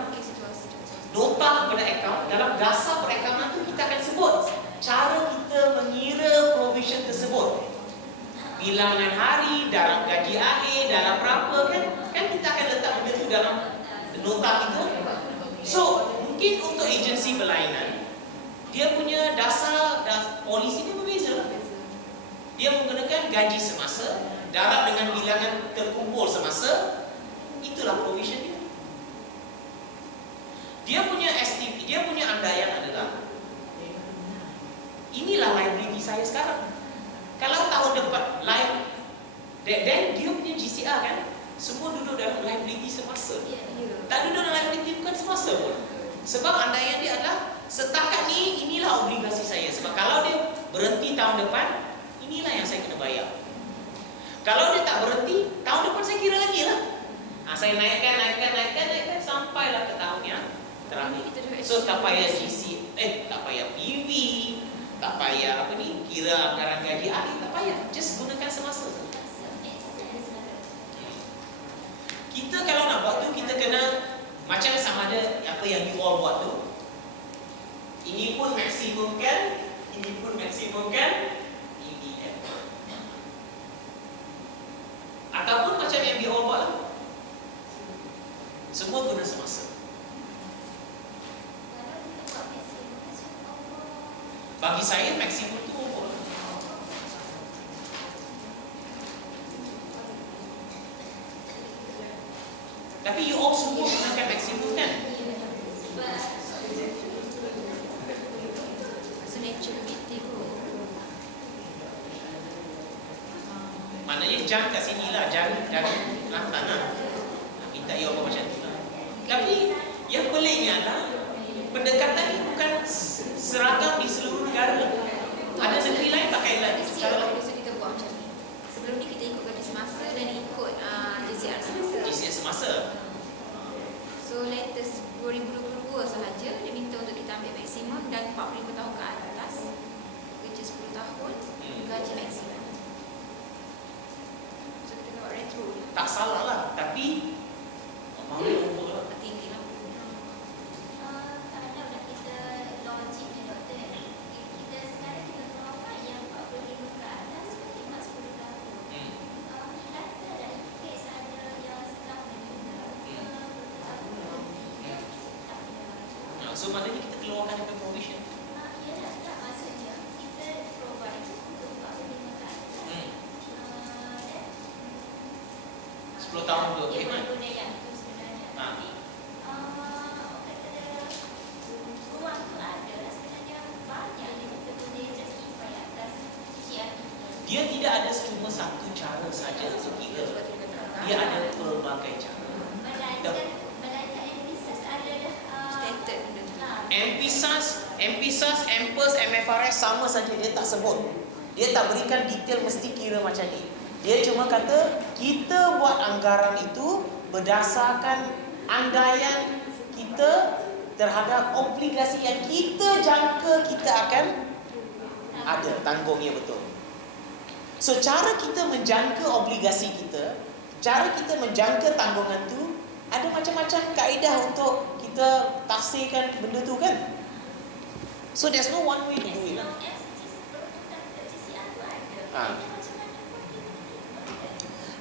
nota kepada akaun, dalam dasar perakaunan itu kita akan sebut cara kita mengira provision tersebut. Bilangan hari, dalam gaji akhir, dalam berapa kan? Kan kita akan letak benda itu dalam nota kita. So, mungkin untuk agensi berlainan, dia punya dasar polisi dia berbeza. Dia menggunakan gaji semasa, darab dengan bilangan terkumpul semasa. Itulah provision dia. Dia punya STP, dia punya andaian adalah inilah liability saya sekarang. Kalau tahun depan then dia punya GCR kan, semua duduk dalam liability semasa. Tak duduk dalam liability bukan semasa pun. Sebab andaian dia adalah setakat ni, inilah obligasi saya. Sebab kalau dia berhenti tahun depan, inilah yang saya kena bayar. Kalau dia tak berhenti, tahun depan saya kira lagi lah. Saya naikkan sampailah ke tahun yang terakhir. So tak payah tak payah PV, tak payah kira anggaran gaji ahli, tak payah. Just gunakan semasa. Kita kalau nak buat tu, kita kena macam sama ada apa yang you all buat tu. Ini pun maksimumkan, ini pun maksimumkan, EDF. Ataupun macam yang you all buat lah. Semua guna semasa. Bagi saya maksimum tu over. Tapi you all semua gunakan maksimum kan? Maknanya jam kat sini lah, jam Kelantan lah. Minta you all macam tu lah. Tapi yang peliknya adalah pendekatan ini bukan seragam di seluruh negara. Ada negeri lain pakai lain cara lain. Kita buat macam ni. Sebelum ni kita ikut gaji semasa dan ikut GCR semasa. GCR semasa. So latest 2022 sahaja dia minta untuk kita ambil maksimum dan 45 tahun ke atas, which is 10 tahun, gaji maksimum. So kita buat retro. Tak salah lah, tapi amount over lah. Tinggi lah. So maknanya kita keluarkan daripada provision. Maksudnya kita provide untuk 45 ke atas. 10 tahun tu payment. Guna yang itu sebenarnya. Tapi ruang tu ada sebenarnya banyak yang kita boleh justify atas GCR. Dia tidak ada cuma satu cara saja untuk kira. Dia ada pelbagai cara. Melainkan emphasis adalah stated. MPSAS, MPERS, MFRS sama saja, dia tak sebut. Dia tak berikan detail mesti kira macam ni. Dia cuma kata kita buat anggaran itu berdasarkan andaian kita terhadap obligasi yang kita jangka kita akan ada, tanggungnya betul. So cara kita menjangka obligasi kita, cara kita menjangka tanggungan tu, ada macam-macam kaedah untuk kita tafsirkan benda tu kan. So there's no one way to do it.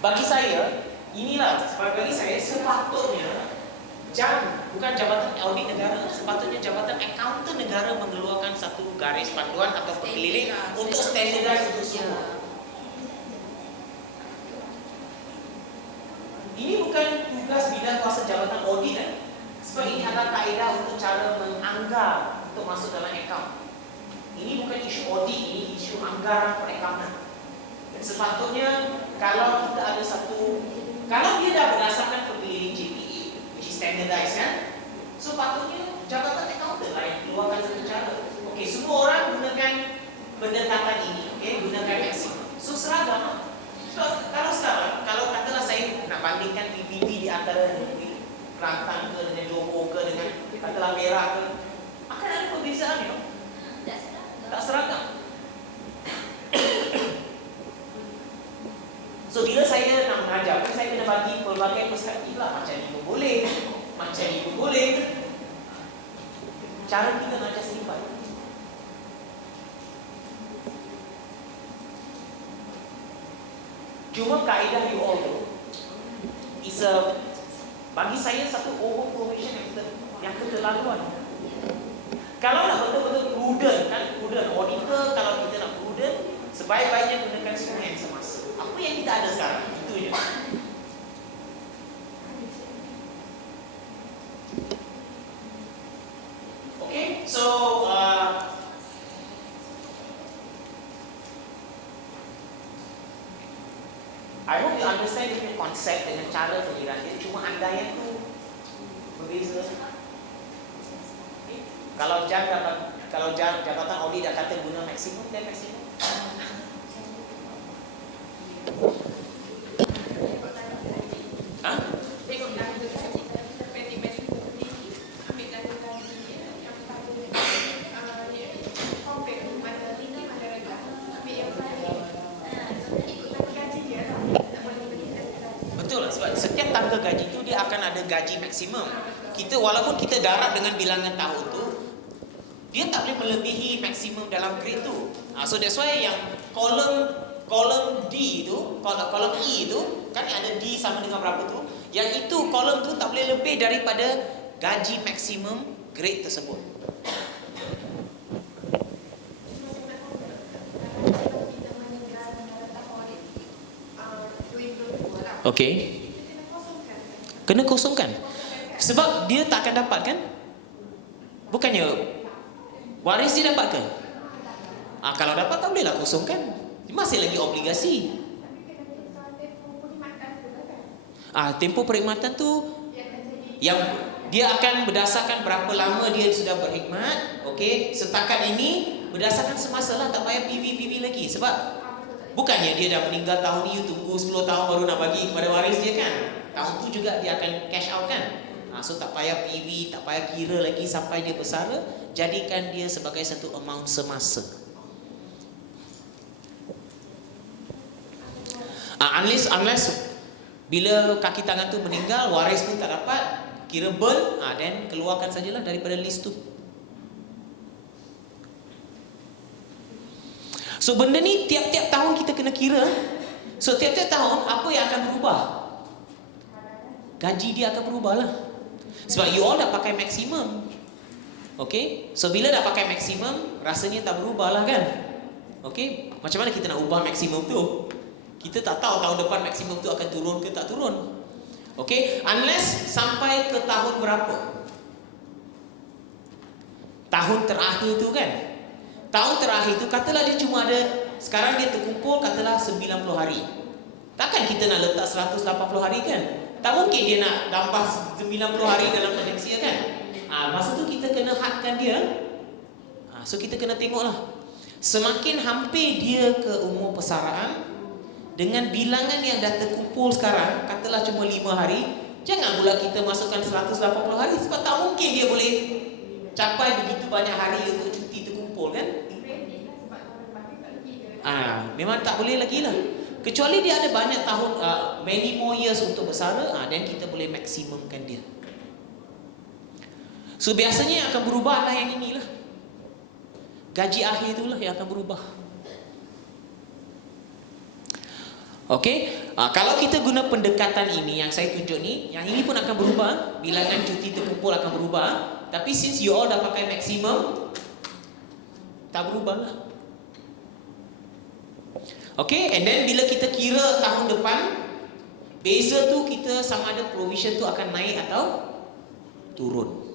Bagi saya, inilah bagi saya sepatutnya bukan jabatan audit negara, sepatutnya jabatan accountant negara mengeluarkan satu garis panduan atau pengkeliling untuk standardize untuk semua. Ini bukan tugas bidang kuasa jabatan audit kan? Sebab ini adalah kaedah untuk cara menganggar untuk masuk dalam account. Ini bukan isu audit, ini isu anggaran perakaunan. Dan sepatutnya kalau kita ada kalau dia dah berdasarkan pengkeliling JPA, which is standardized kan, so patutnya jabatan accountant lah yang keluarkan satu cara. Okey, semua orang gunakan pendekatan ini, okey, gunakan maksimum. So seragam. So kalau sekarang, kalau katalah saya nak bandingkan PPT di antara negeri Kelantan ke dengan Johor ke dengan katalah Perak ke, akan ada perbezaan ya. Tak seragam. So bila saya nak mengajar, saya kena bagi pelbagai perspektif lah. Macam ni pun boleh, macam ni pun boleh. Cara kita nak justify. Cuma kaedah you all tu is bagi saya satu over provision yang keterlaluan. Kalau nak betul-betul prudent So I hope you understand dia punya konsep dengan cara penyiaran dia. Cuma andaian tu berbeza. Kalau jabatan audit dah kata guna maksimum, dan maksimum. Ha? Tengok dah pendek ambil data gaji yang paling compare mana tinggi mana rendah, ambil yang paling ikut gaji dia lah. Tak boleh beli data gaji. Betul lah, sebab setiap tangga gaji tu dia akan ada gaji maksimum. Walaupun kita garap dengan bilangan tahun tu, dia tak boleh melebihi maksimum dalam grade tu. So that's why yang kolom D tu, kolom E tu kan ada D sama dengan berapa tu, yang itu kolom tu tak boleh lebih daripada gaji maksimum grade tersebut. Okey. Kena kosongkan. Sebab dia tak akan dapat kan? Bukannya waris dia dapat ke? Kalau dapat tak bolehlah kosongkan. Masih lagi obligasi. Tempoh perkhidmatan tu yang dia akan berdasarkan berapa lama dia sudah berkhidmat. Okey, setakat ini berdasarkan semasa lah, tak payah PV lagi. Sebab bukannya dia dah meninggal tahun ni, you tunggu 10 tahun baru nak bagi kepada waris dia kan. Tahun tu juga dia akan cash out kan. So tak payah PV, tak payah kira lagi sampai dia bersara. Jadikan dia sebagai satu amount semasa. Unless bila kaki tangan tu meninggal, waris pun tak dapat, kira burn, then keluarkan sajalah daripada list tu. So benda ni tiap-tiap tahun kita kena kira. So tiap-tiap tahun apa yang akan berubah? Gaji dia akan berubah lah. Sebab you all dah pakai maksimum. Okay, so bila dah pakai maksimum, rasanya tak berubah lah kan. Okay, macam mana kita nak ubah maksimum tu? Kita tak tahu tahun depan maksimum tu akan turun ke tak turun. Okay, unless sampai ke tahun berapa? Tahun terakhir tu kan. Tahun terakhir tu katalah dia cuma ada, sekarang dia terkumpul katalah 90 hari. Takkan kita nak letak 180 hari kan? Tak mungkin dia nak tambah 90 hari dalam proyeksi kan? Masa tu kita kena hadkan dia. So kita kena tengoklah. Semakin hampir dia ke umur persaraan, dengan bilangan yang dah terkumpul sekarang, katalah cuma 5 hari, jangan pula kita masukkan 180 hari. Sebab tak mungkin dia boleh capai begitu banyak hari untuk cuti terkumpul kan? Memang tak boleh lagi lah. Kecuali dia ada banyak tahun, many more years untuk bersara, dan kita boleh maksimumkan dia. So biasanya yang akan berubah lah yang inilah. Gaji akhir itulah yang akan berubah. Okey, kalau kita guna pendekatan ini yang saya tunjuk ni, yang ini pun akan berubah, bilangan cuti terkumpul akan berubah. Tapi since you all dah pakai maksimum, tak berubah lah. Okey, and then bila kita kira tahun depan, beza tu kita sama ada provision tu akan naik atau turun.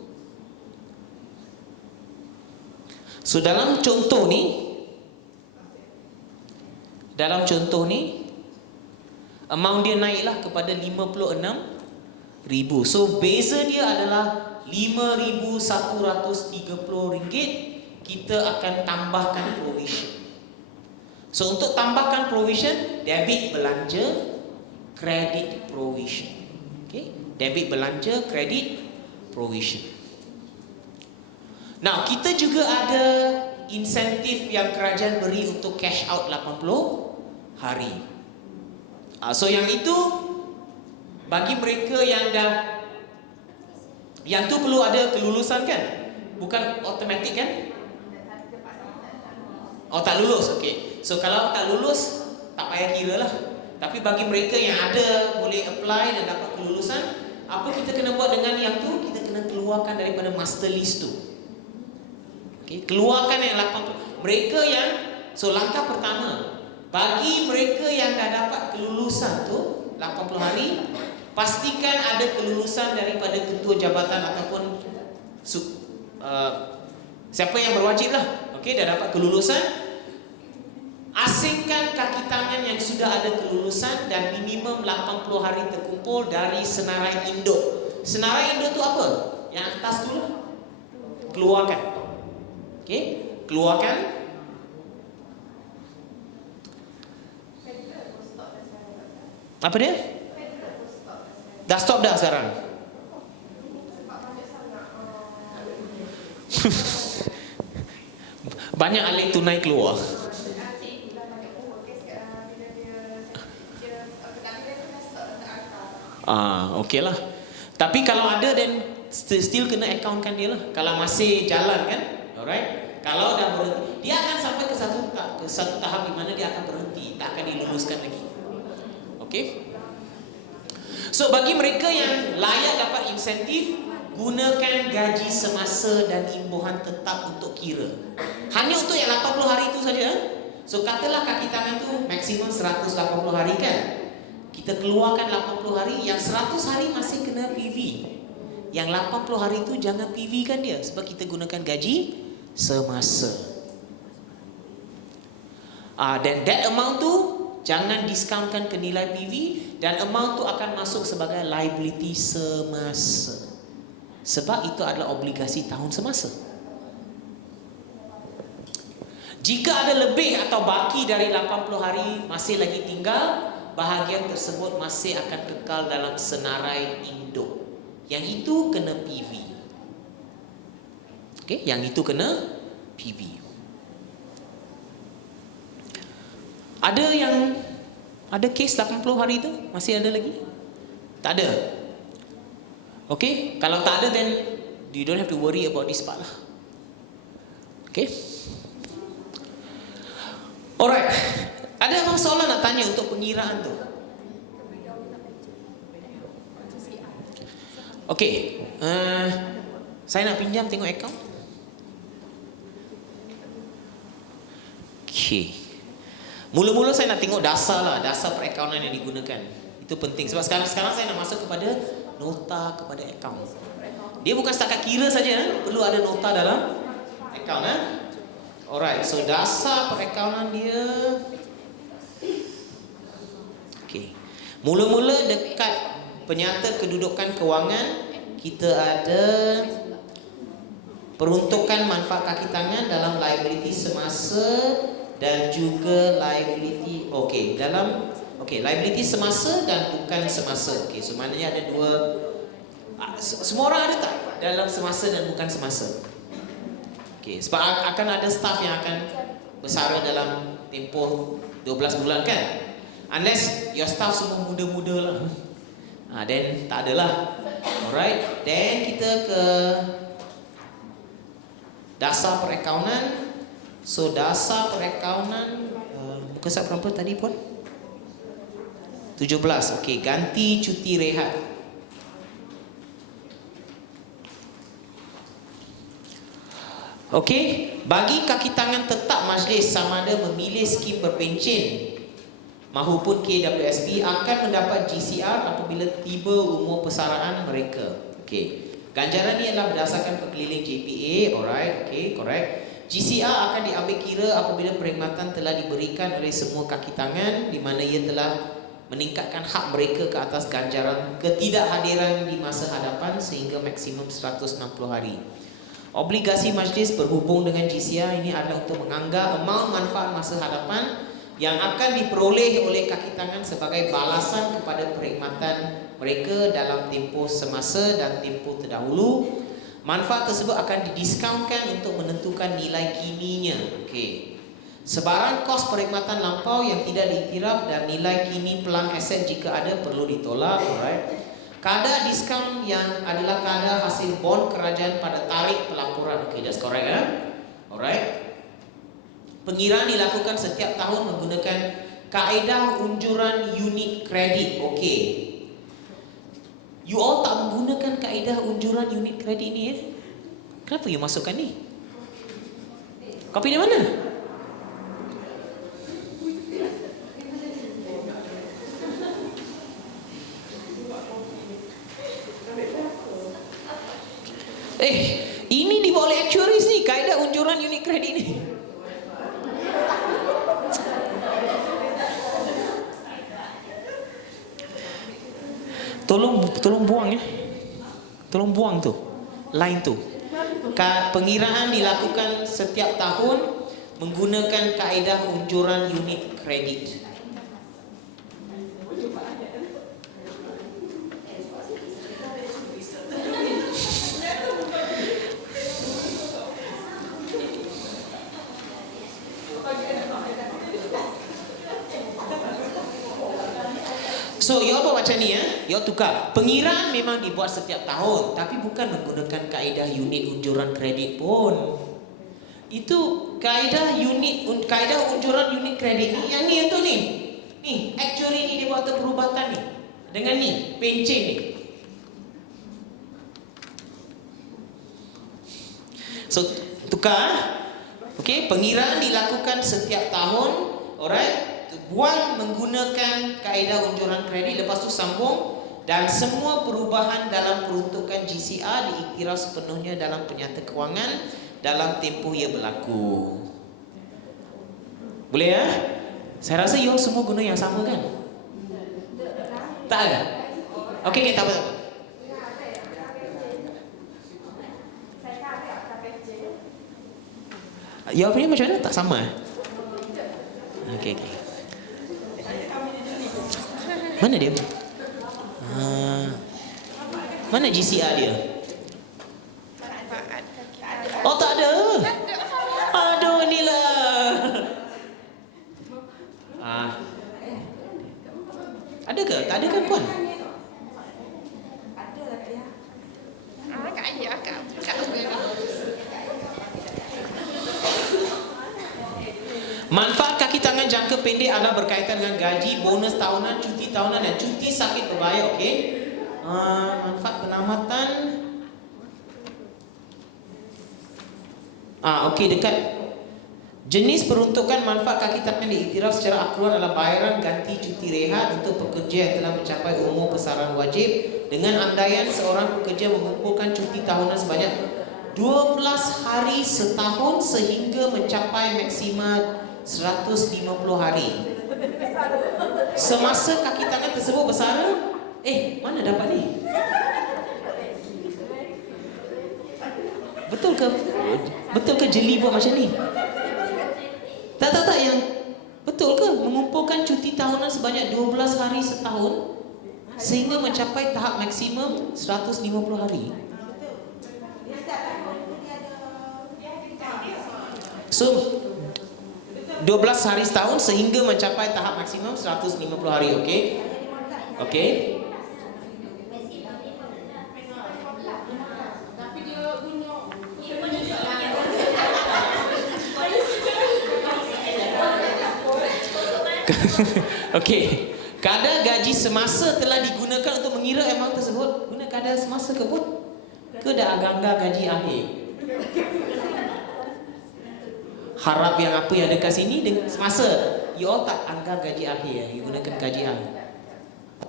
So dalam contoh ni, amount dia naiklah kepada 56,000. So beza dia adalah RM5,130. Kita akan tambahkan provision. So untuk tambahkan provision, debit belanja, kredit provision. Okay? Debit belanja, kredit provision. Now kita juga ada insentif yang kerajaan beri untuk cash out 80 hari. So yang itu bagi mereka yang tu perlu ada kelulusan kan? Bukan automatik kan? Tak lulus. Okey. So kalau tak lulus, tak payah kira lah. Tapi bagi mereka yang ada boleh apply dan dapat kelulusan, apa kita kena buat dengan yang tu? Kita kena keluarkan daripada master list tu. Okey, keluarkan yang 80. Mereka yang, so langkah pertama, bagi mereka yang dah dapat kelulusan tu 80 hari, pastikan ada kelulusan daripada ketua jabatan ataupun Siapa yang berwajib lah, okey, dah dapat kelulusan, asingkan kaki tangan yang sudah ada kelulusan dan minimum 80 hari terkumpul dari senarai induk. Senarai induk tu apa? Yang atas tu lah. Keluarkan. Okey, keluarkan. Apa dia? Dah stop dah sekarang. Banyak alih tunai keluar. Okey lah. Tapi kalau ada, then still kena accountkan dia lah. Kalau masih jalan kan, alright. Kalau dah berhenti, dia akan sampai ke satu tahap di mana dia akan berhenti, tak akan diluluskan lagi. Okey. So bagi mereka yang layak dapat insentif, gunakan gaji semasa dan imbuhan tetap untuk kira. Hanya untuk yang 80 hari itu saja. So katalah kaki tangan tu maksimum 180 hari kan. Kita keluarkan 80 hari, yang 100 hari masih kena PV. Yang 80 hari itu jangan PV kan dia, sebab kita gunakan gaji semasa. Dan that amount tu jangan discountkan ke nilai PV, dan amount tu akan masuk sebagai liability semasa. Sebab itu adalah obligasi tahun semasa. Jika ada lebih atau baki dari 80 hari masih lagi tinggal, bahagian tersebut masih akan kekal dalam senarai induk. Yang itu kena PV. Okey, yang itu kena PV. Ada kes 80 hari tu masih ada lagi? Tak ada. Okey, kalau tak ada, then you don't have to worry about this part lah. Okey. Alright. Ada apa soalan nak tanya untuk pengiraan tu? Okey. Saya nak pinjam tengok akaun. Okey. Mula-mula saya nak tengok dasar perakaunan yang digunakan. Itu penting sebab sekarang saya nak masuk kepada nota kepada akaun. Dia bukan setakat kira saja, perlu ada nota dalam akaun. Alright, so dasar perakaunan dia. Okey. Mula-mula dekat penyata kedudukan kewangan, kita ada peruntukan manfaat kaki tangan dalam liability semasa dan juga liability liability semasa dan bukan semasa. Okey, so maknanya ada dua. Semua orang ada tak dalam semasa dan bukan semasa? Okey, sebab akan ada staff yang akan bersara dalam tempoh 12 bulan kan? Unless your staff semua muda-muda lah. Then tak adalah. Alright, then kita ke dasar perakaunan. So dasar perakaunan muka surat berapa tadi pun? 17. Okey, ganti cuti rehat. Okey, bagi kaki tangan tetap majlis sama ada memilih skim berpencen mahupun KWSP akan mendapat GCR apabila tiba umur persaraan mereka. Okey, ganjaran ni adalah berdasarkan pekeliling JPA. Alright, okey, correct. GCR akan diambil kira apabila perkhidmatan telah diberikan oleh semua kaki tangan di mana ia telah meningkatkan hak mereka ke atas ganjaran ketidakhadiran di masa hadapan sehingga maksimum 160 hari. Obligasi majlis berhubung dengan GCR ini adalah untuk menganggap amount manfaat masa hadapan yang akan diperoleh oleh kaki tangan sebagai balasan kepada perkhidmatan mereka dalam tempoh semasa dan tempoh terdahulu. Manfaat tersebut akan didiskaunkan untuk menentukan nilai kininya. Okey. Sebarang kos perkhidmatan lampau yang tidak diiktiraf dan nilai kini pelan aset jika ada perlu ditolak. Alright. Kadar diskaun yang adalah kadar hasil bon kerajaan pada tarikh pelaporan. Okey, that's correct Alright. Pengiraan dilakukan setiap tahun menggunakan kaedah unjuran unit kredit. Okey. You all tak menggunakan kaedah unjuran unit kredit ni Kenapa you masukkan ni? Kopi di mana? Ini dibawa oleh actuaries ni, kaedah Tolong buang ya. Tolong buang tu. Line tu. Pengiraan dilakukan setiap tahun menggunakan kaedah unjuran unit kredit. So, you buat macam ni ya. You tukar. Pengiraan memang dibuat setiap tahun, tapi bukan menggunakan kaedah unit unjuran kredit pun. Itu kaedah unjuran unit kredit ni yang ni tu ni. Ni, actually ni dia buat perubatan ni. Dengan ni, pencen ni. So, tukar. Okey, pengiraan dilakukan setiap tahun. Alright. Buang menggunakan kaedah unjuran kredit, lepas tu sambung, dan semua perubahan dalam peruntukan GCR diiktiraf sepenuhnya dalam penyata kewangan dalam tempoh ia berlaku. Boleh ya? Saya rasa you semua guna yang sama kan? Tak ada? Okey, tak apa. You punya macam mana? Tak sama? Okey. Mana dia? Mana GCR dia? Oh, tak ada. Aduh, inilah. Ada ke? Tak ada kan puan? Manfaat kaki tangan jangka pendek adalah berkaitan dengan gaji, bonus tahunan, cuti tahunan dan cuti sakit berbayar. Okey. Manfaat penamatan. Okey, dekat jenis peruntukan manfaat kaki tangan diiktiraf secara akrual adalah bayaran ganti cuti rehat untuk pekerja yang telah mencapai umur pesaran wajib dengan andaian seorang pekerja mengumpulkan cuti tahunan sebanyak 12 hari setahun sehingga mencapai maksimal 150 hari. Semasa kaki tangan tersebut bersara, mana dapat ni? Betul ke jeli buat macam ni? Tak, yang betul ke mengumpulkan cuti tahunan sebanyak 12 hari setahun sehingga mencapai tahap maksimum 150 hari? So 12 hari setahun sehingga mencapai tahap maksimum 150 hari. Okey. Okey. Okey. Kadar gaji semasa telah digunakan untuk mengira amount tersebut. Guna kadar semasa ke pun? Ke dah agak-agak gaji akhir? Harap yang apa yang ada kat sini dengan semasa. You all tak anggap gaji akhir ya. You gunakan gaji akhir.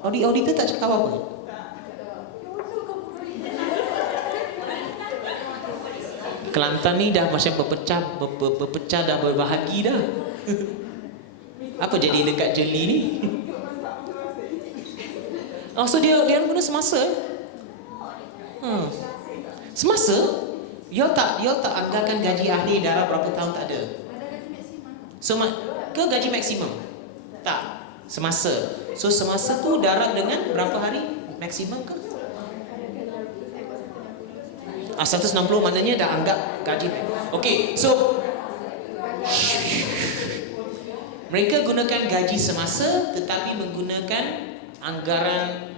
Auditor tak cakap apa-apa? Kelantan ni dah macam berpecah dah berbahagi dah. Apa jadi dekat jeli ni? So dia guna semasa. Semasa? You tak anggarkan gaji akhir darab berapa tahun, tak ada. So ke gaji maksimum? Tak. Semasa. So semasa tu darab dengan berapa hari maksimum ke? 160 maknanya dah anggap gaji. Okey, so mereka gunakan gaji semasa tetapi menggunakan anggaran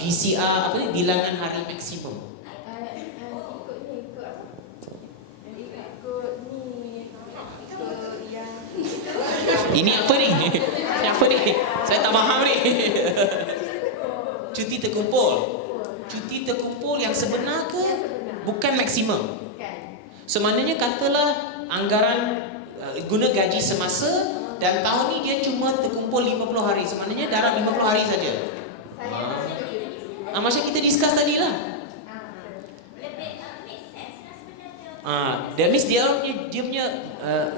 DCR bilangan hari maksimum. Ini apa ni? Apa ni? Saya tak faham ni. Cuti terkumpul. Cuti terkumpul yang sebenar ke bukan maksimum. So maknanya katalah anggaran guna gaji semasa dan tahun ni dia cuma terkumpul 50 hari. Sebenarnya darab 50 hari saja. Macam kita discuss tadi lah. That means dia punya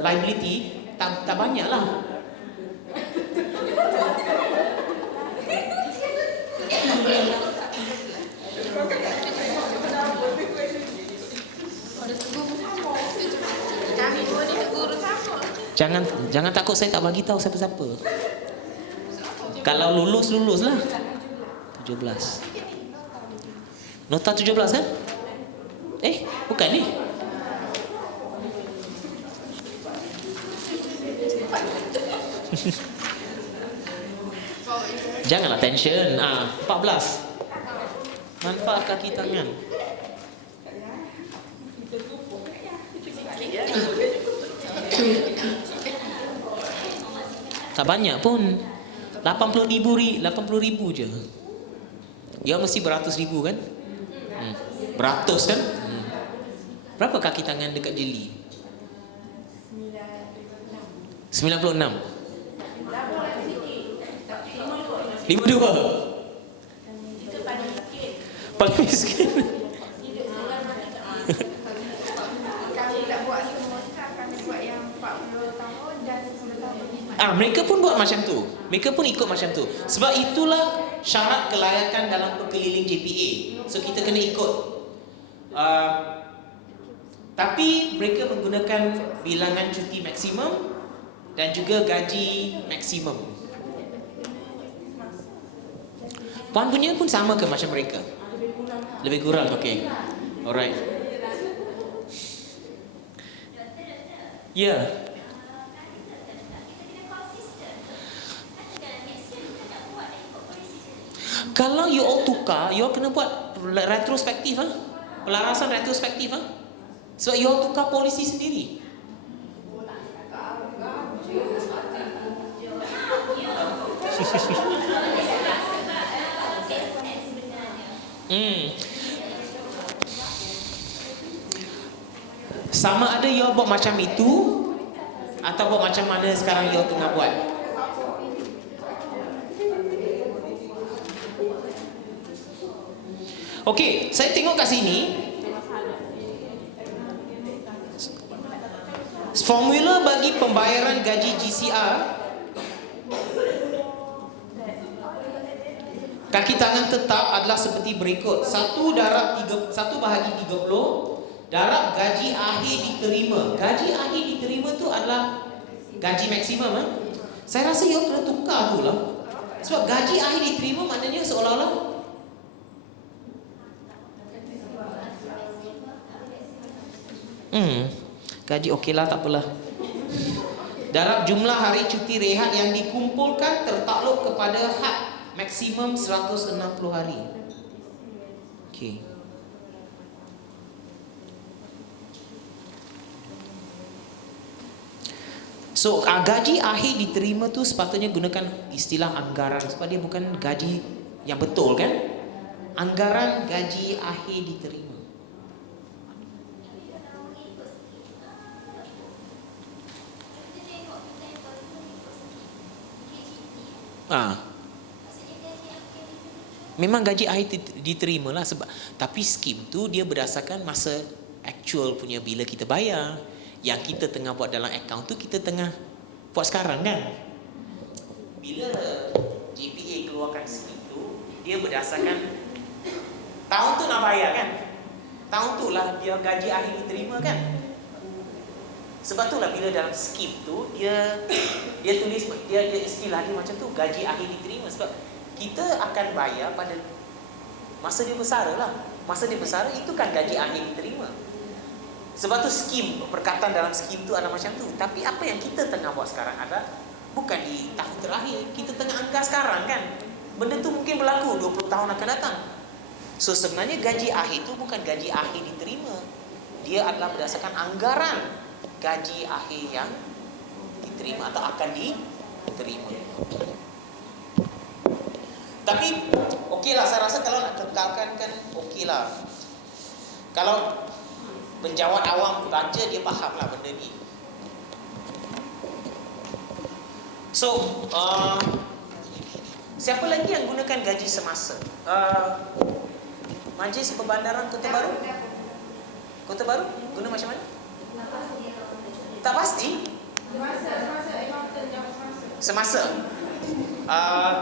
liability tak banyak lah. Boleh tegur sama. Jangan takut saya tak bagi tahu siapa-siapa. Kalau lulus lah. 17. Nota 17 kan? Bukan ni. Janganlah tension. 14. Manfaat kaki tangan. Tak banyak pun. 80,000 je. Ya mesti beratus ribu kan? Beratus kan? Berapa kaki tangan dekat jeli? 96. 52. Paling miskin. Kami tak buat semua sekarang, kami buat yang 40 tahun dan 10 tahun. Mereka pun buat macam tu. Mereka pun ikut macam tu. Sebab itulah syarat kelayakan dalam pekeliling JPA. So kita kena ikut. Tapi mereka menggunakan bilangan cuti maksimum dan juga gaji maksimum. Puan punya pun sama ke macam mereka? Lebih kurang, okey. Alright. Ya. Kalau you all tukar, you all kena buat retrospektif pelarasan retrospektif sebab you all tukar polisi sendiri. Sama ada you all buat macam itu atau buat macam mana sekarang you all tengah buat. Okey, saya tengok kat sini. Formula bagi pembayaran gaji GCR kaki tangan tetap adalah seperti berikut. 1/30 darab gaji akhir diterima. Gaji akhir diterima tu adalah gaji maksimum. Saya rasa you kena tukar tu lah. Sebab gaji akhir diterima maknanya seolah-olah gaji okeylah, tak apalah. Darab jumlah hari cuti rehat yang dikumpulkan tertakluk kepada had maksimum 160 hari. Okey. So gaji akhir diterima tu sepatutnya gunakan istilah anggaran sebab dia bukan gaji yang betul kan? Anggaran gaji akhir diterima. Memang gaji akhir diterima lah sebab, tapi skim tu dia berdasarkan masa actual punya bila kita bayar. Yang kita tengah buat dalam akaun tu kita tengah buat sekarang kan. Bila JPA keluarkan skim tu, dia berdasarkan tahun tu nak bayar kan. Tahun tu lah dia gaji akhir diterima kan. Sebab tu lah bila dalam skim tu dia tulis dia istilah dia macam tu, gaji akhir diterima, sebab kita akan bayar pada masa dia bersara lah. Masa dia bersara itu kan gaji akhir diterima. Sebab tu skim, perkataan dalam skim tu adalah macam tu. Tapi apa yang kita tengah buat sekarang adalah bukan di tahun terakhir, kita tengah anggar sekarang kan. Benda tu mungkin berlaku 20 tahun akan datang. So sebenarnya gaji akhir tu bukan gaji akhir diterima. Dia adalah berdasarkan anggaran gaji akhir yang diterima atau akan diterima. Tapi okeylah, saya rasa kalau nak kekalkan kan okeylah. Kalau penjawat awam baca, dia faham lah benda ni. So siapa lagi yang gunakan gaji semasa? Majlis Perbandaran Kota Baru? Kota Baru guna macam mana? Tak pasti. Semasa.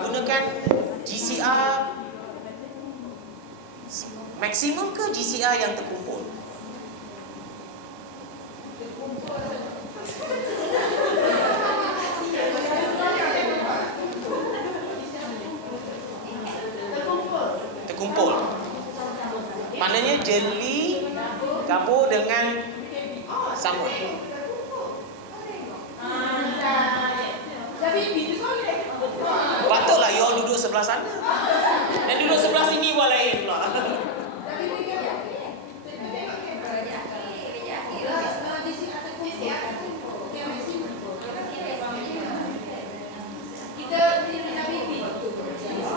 Gunakan GCR maksimum ke GCR yang terkumpul? Maknanya jeli gabung dengan sama. Patutlah you all duduk sebelah sana. Dan duduk sebelah sini buat lain pula.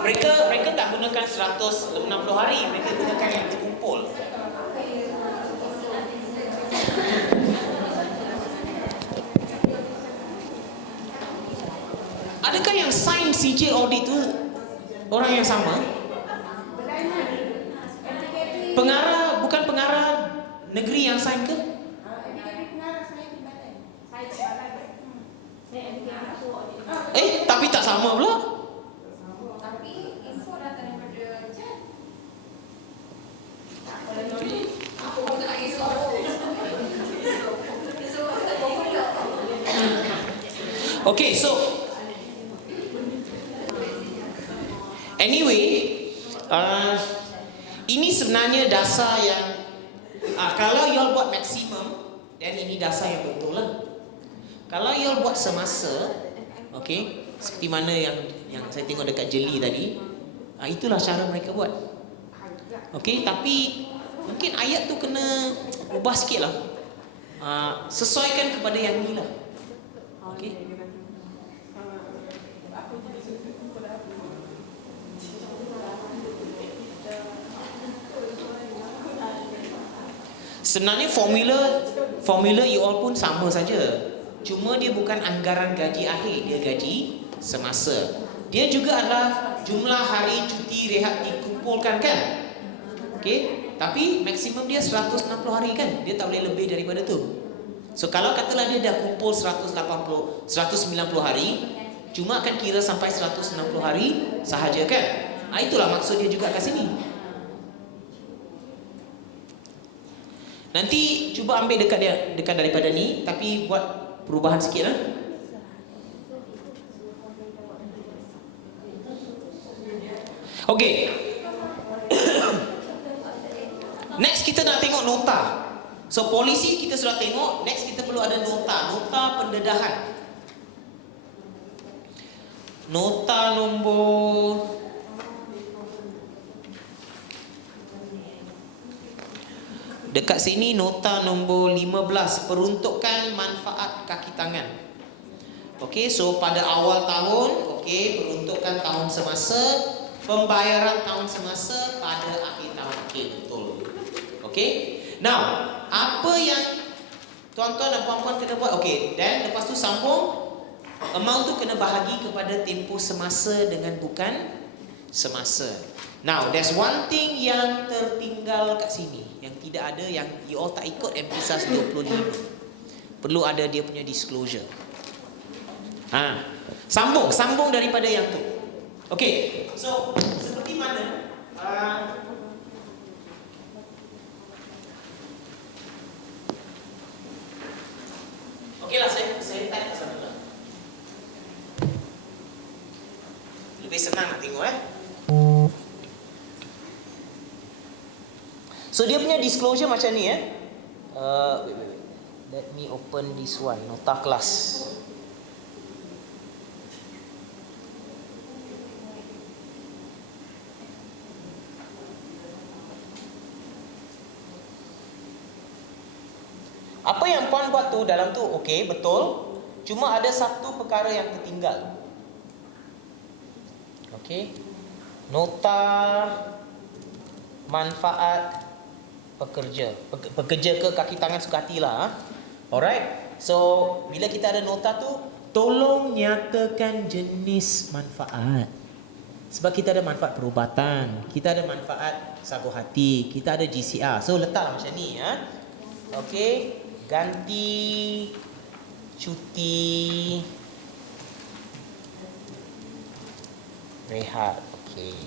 Mereka tak gunakan 160 hari, mereka gunakan yang terkumpul. Adakah yang sign CJ audit tu orang yang sama? Pengarah, bukan pengarah negeri yang sign ke? Tapi tak sama pula. Okay, so anyway, ini sebenarnya dasar yang kalau you all buat maksimum, dan ini dasar yang betul lah. Kalau you all buat semasa, okay, seperti mana yang saya tengok dekat jeli tadi, itulah cara mereka buat. Okay, tapi mungkin ayat tu kena ubah sikit lah, sesuaikan kepada yang ni lah. Okay. Sebenarnya formula you all pun sama saja. Cuma dia bukan anggaran gaji akhir, dia gaji semasa. Dia juga adalah jumlah hari cuti rehat dikumpulkan kan? Okey, tapi maksimum dia 160 hari kan? Dia tak boleh lebih daripada tu. So kalau katalah dia dah kumpul 190 hari, cuma akan kira sampai 160 hari sahaja kan? Itulah maksud dia juga kat sini. Nanti cuba ambil dekat daripada ni, tapi buat perubahan sikit lah. Okey. Next kita nak tengok nota. So polisi kita sudah tengok, next kita perlu ada nota pendedahan. Nota nombor dekat sini, nota nombor 15, peruntukan manfaat kaki tangan. Okey, so pada awal tahun, okey, peruntukan tahun semasa, pembayaran tahun semasa pada akhir tahun. Okey, betul. Okey. Now, apa yang tuan-tuan dan puan-puan kena buat? Okey, dan lepas tu sambung, amount tu kena bahagi kepada tempoh semasa dengan bukan semasa. Now, there's one thing yang tertinggal kat sini, yang tidak ada, yang you all tak ikut MPSAS 25. Perlu ada dia punya disclosure. Sambung daripada yang tu. Okay, so seperti mana? Okay lah, saya type ke sana lah. Lebih senang nak tengok So dia punya disclosure macam ni wait. Let me open this one, nota kelas. Apa yang puan buat tu dalam tu okey, betul. Cuma ada satu perkara yang tertinggal. Okey. Nota manfaat pekerja ke kaki tangan suka hati lah. Alright. So bila kita ada nota tu, tolong nyatakan jenis manfaat. Sebab kita ada manfaat perubatan, kita ada manfaat sagu hati, kita ada GCR. So letaklah macam ni Okey, ganti cuti rehat. Okey.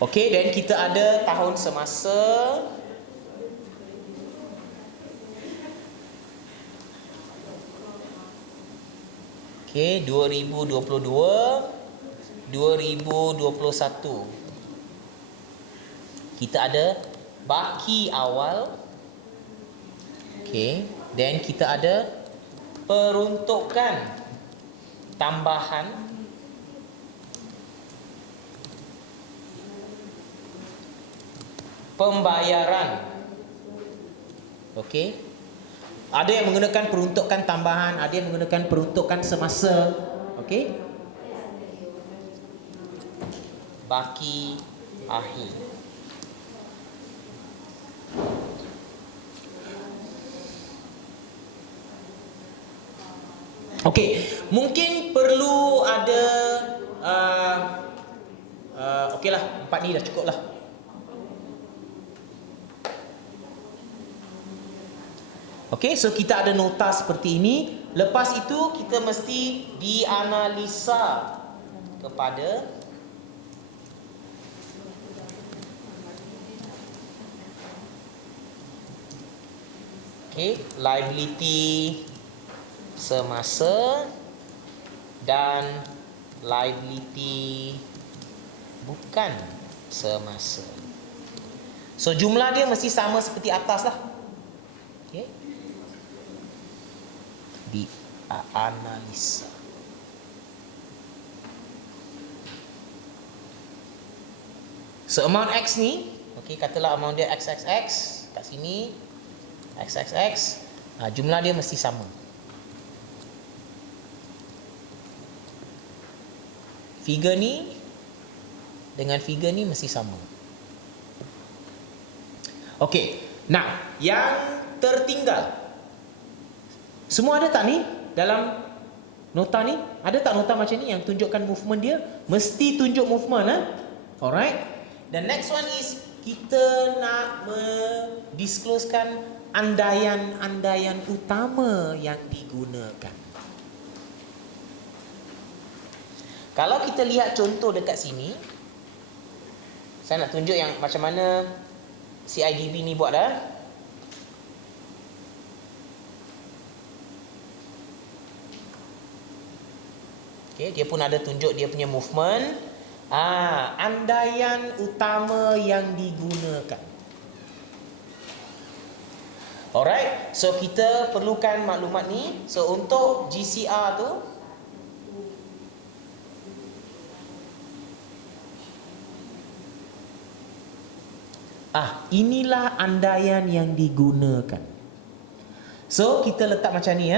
Okey, dan kita ada tahun semasa. Okey, 2022, 2021. Kita ada baki awal. Okey, then kita ada peruntukan tambahan, pembayaran. Okey. Ada yang menggunakan peruntukan tambahan, ada yang menggunakan peruntukan semasa. Okey. Baki akhir. Okey, mungkin perlu ada okeylah, 4 ni dah cukup lah. Okey, so kita ada nota seperti ini. Lepas itu kita mesti dianalisa kepada liability semasa dan liability bukan semasa. So jumlah dia mesti sama seperti atas lah. Okay. Di analisa. So amount X ni, okay, katalah amount dia XXX, kat sini XXX, jumlah dia mesti sama. Figure ni dengan figure ni mesti sama. Okey. Nah, yang tertinggal. Semua ada tak ni dalam nota ni? Ada tak nota macam ni yang tunjukkan movement dia? Mesti tunjuk movement, Alright. The next one is kita nak mendisclosekan andaian-andaian utama yang digunakan. Kalau kita lihat contoh dekat sini, saya nak tunjuk yang macam mana CIDB ni buat dah. Okay, dia pun ada tunjuk dia punya movement. Andaian utama yang digunakan. Alright, so kita perlukan maklumat ni. So untuk GCR tu, inilah andaian yang digunakan. So kita letak macam ni,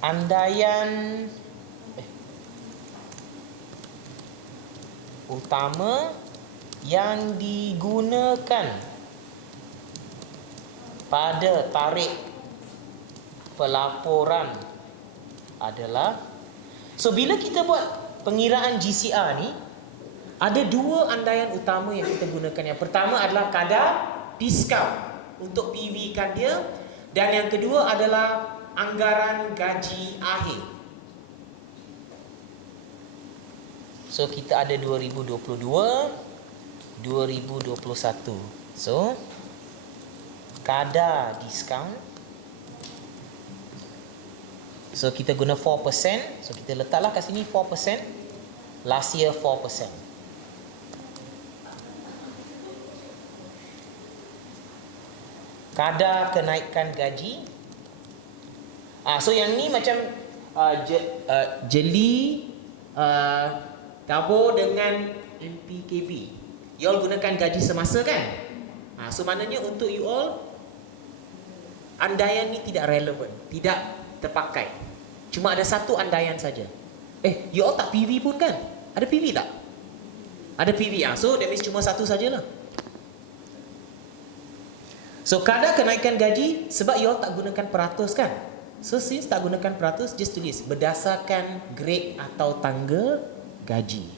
andaian utama yang digunakan pada tarikh pelaporan adalah, so bila kita buat pengiraan GCR ni, ada dua andaian utama yang kita gunakan. Yang pertama adalah kadar diskaun untuk PV kan dia, dan yang kedua adalah anggaran gaji akhir. So kita ada 2022, 2021. So kadar diskaun, so kita guna 4%. So kita letaklah kat sini 4%. Last year 4%. Kadar kenaikan gaji. So yang ni macam jeli tabur dengan MPKB. You all gunakan gaji semasa kan? So maknanya untuk you all, andaian ni tidak relevan, tidak terpakai. Cuma ada satu andaian saja. You all tak PV pun kan? Ada PV tak? Ada PV. So that means cuma satu sajalah. So kadar kenaikan gaji, sebab you all tak gunakan peratus kan? So since tak gunakan peratus, just tulis berdasarkan grade atau tangga gaji.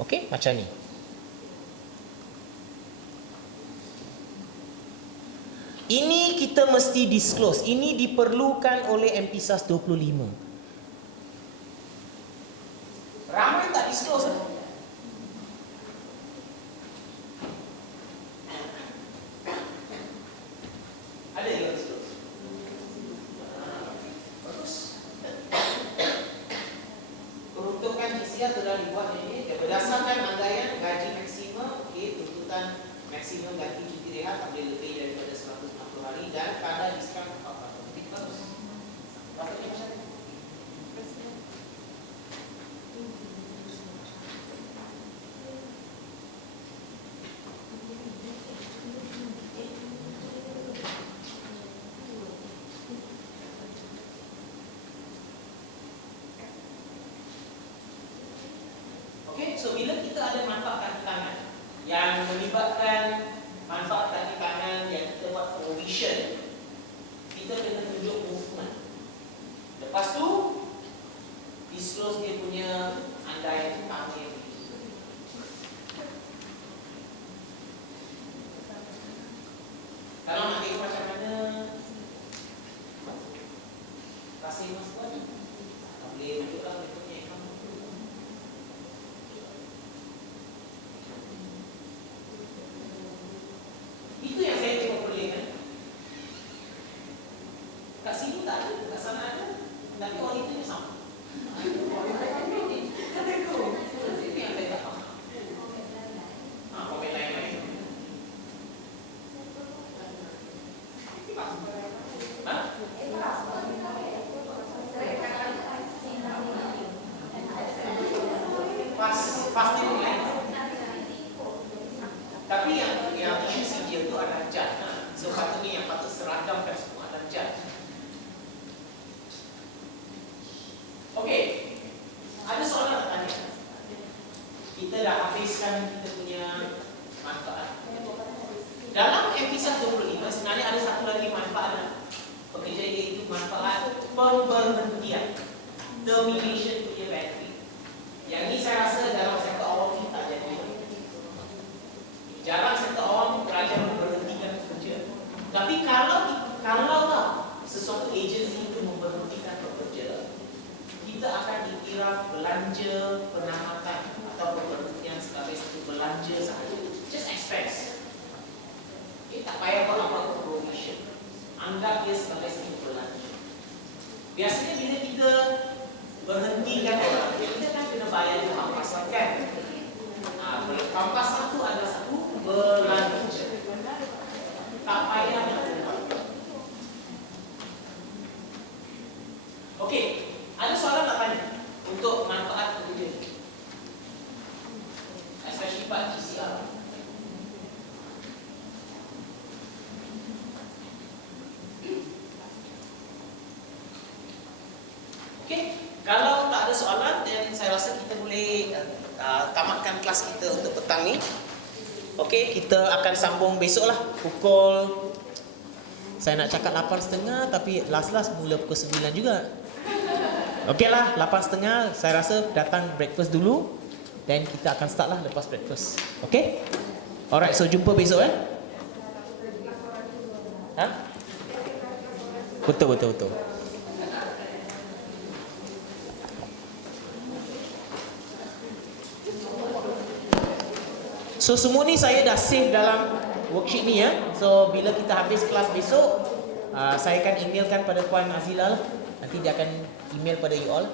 Okey, macam ni. Ini kita mesti disclose. Ini diperlukan oleh MPSAS 25. Ramai tak disclose. Ada yang disclose. Bagus. Peruntukan GCR telah dibuat ini berdasarkan anggaran gaji maksimum, tuntutan maksimum gaji cuti rehat tak boleh lebih daripada 140 hari dan kadar diskaun 4%. Bagus. Rasanya macam mana? Okey, so bila kita ada manfaat kaki tangan yang melibatkan manfaat kaki tangan yang kita buat provision, kita kena tunjuk movement. Lepas tu disclose dia punya andai utama yang begitu. Kalau nak tengok macam mana kasih mas buat ni, tak boleh tunjuklah dia punya account. Itu yang saya tengok pelik. Kat sini tak ada, kat sana ada. Tapi orang itu ni sama. Itu yang saya tak faham. Komen lain-lain. Pas tengok lain. Tapi yang isu sijil tu adalah jad. Sepatutnya yang patut seragamkan semua adalah jad. Okey, ada soalan nak tanya? Kita dah habiskan kita punya manfaat. Dalam MPSAS 25 sebenarnya ada satu lagi manfaat pekerja, iaitu manfaat pemberhentian, termination punya benefit. Yang ini saya rasa dalam sektor awam kita tak jadi. Jarang sektor awam belajar memberhentikan pekerja. Tapi kalau tak sesuatu agensi itu memberhentikan pekerja, kita akan dikira belanja penamatan atau pemberhentian sebagai satu belanja sahaja. Just expense. Kita tak payah buat apa-apa provision. Anggap dia sebagai satu belanja. Biasanya bila kita berhentikan orang, kita kan kena bayar dia pampasan kan? Pampasan tu adalah satu belanja. Tak payah nak buat. Okey, ada soalan nak tanya untuk manfaat pekerja, especially Pak GCR. Okey, kalau tak ada soalan, dan saya rasa kita boleh tamatkan kelas kita untuk petang ni. Okey, kita akan sambung besok lah pukul, saya nak cakap 8.30 tapi last mula pukul 9 juga. Okey lah, 8.30 saya rasa datang breakfast dulu, dan kita akan start lah lepas breakfast. Okey? Alright, so jumpa besok Ha? Betul. So semua ni saya dah save dalam worksheet ni ya. So bila kita habis kelas besok, saya akan emailkan pada Puan Azila lah. Nanti dia akan email pada you all.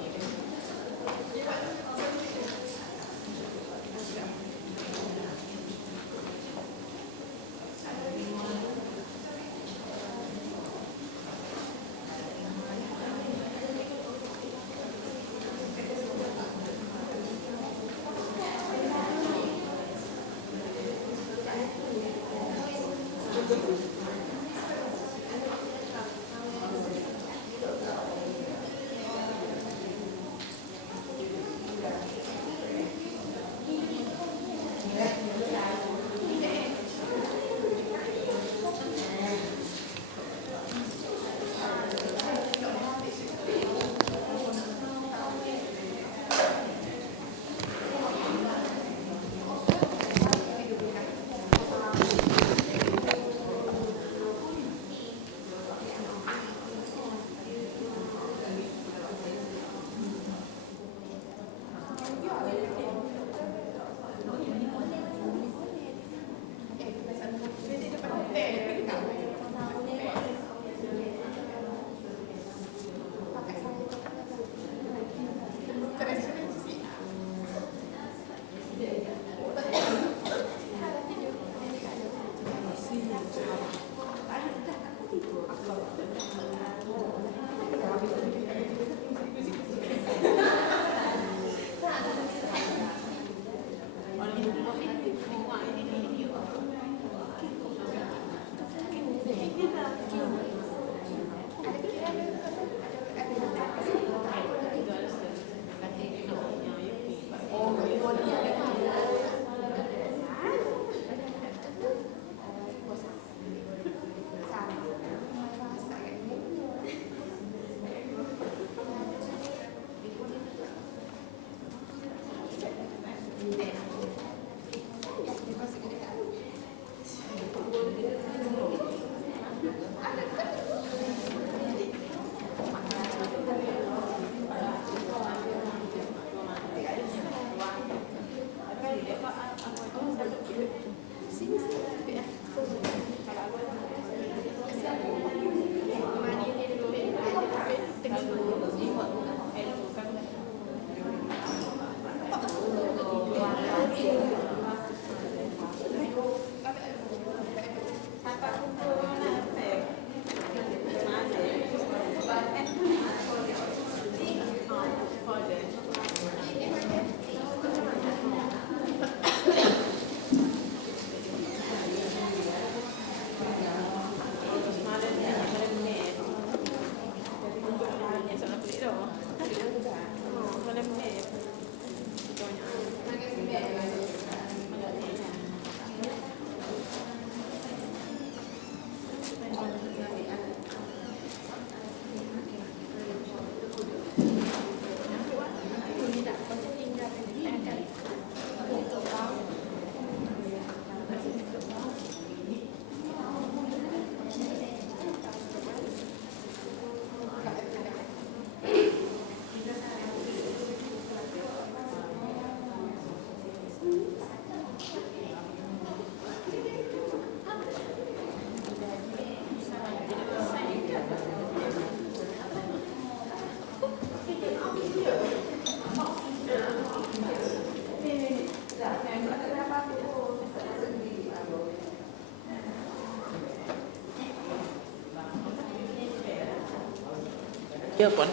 Ya pun.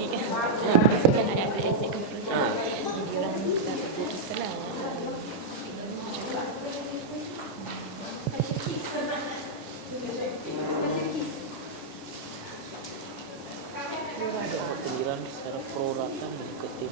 Ni kan ada exit computer. Jadi orang minta kita lah cakap. Pengirian secara prorata mengikuti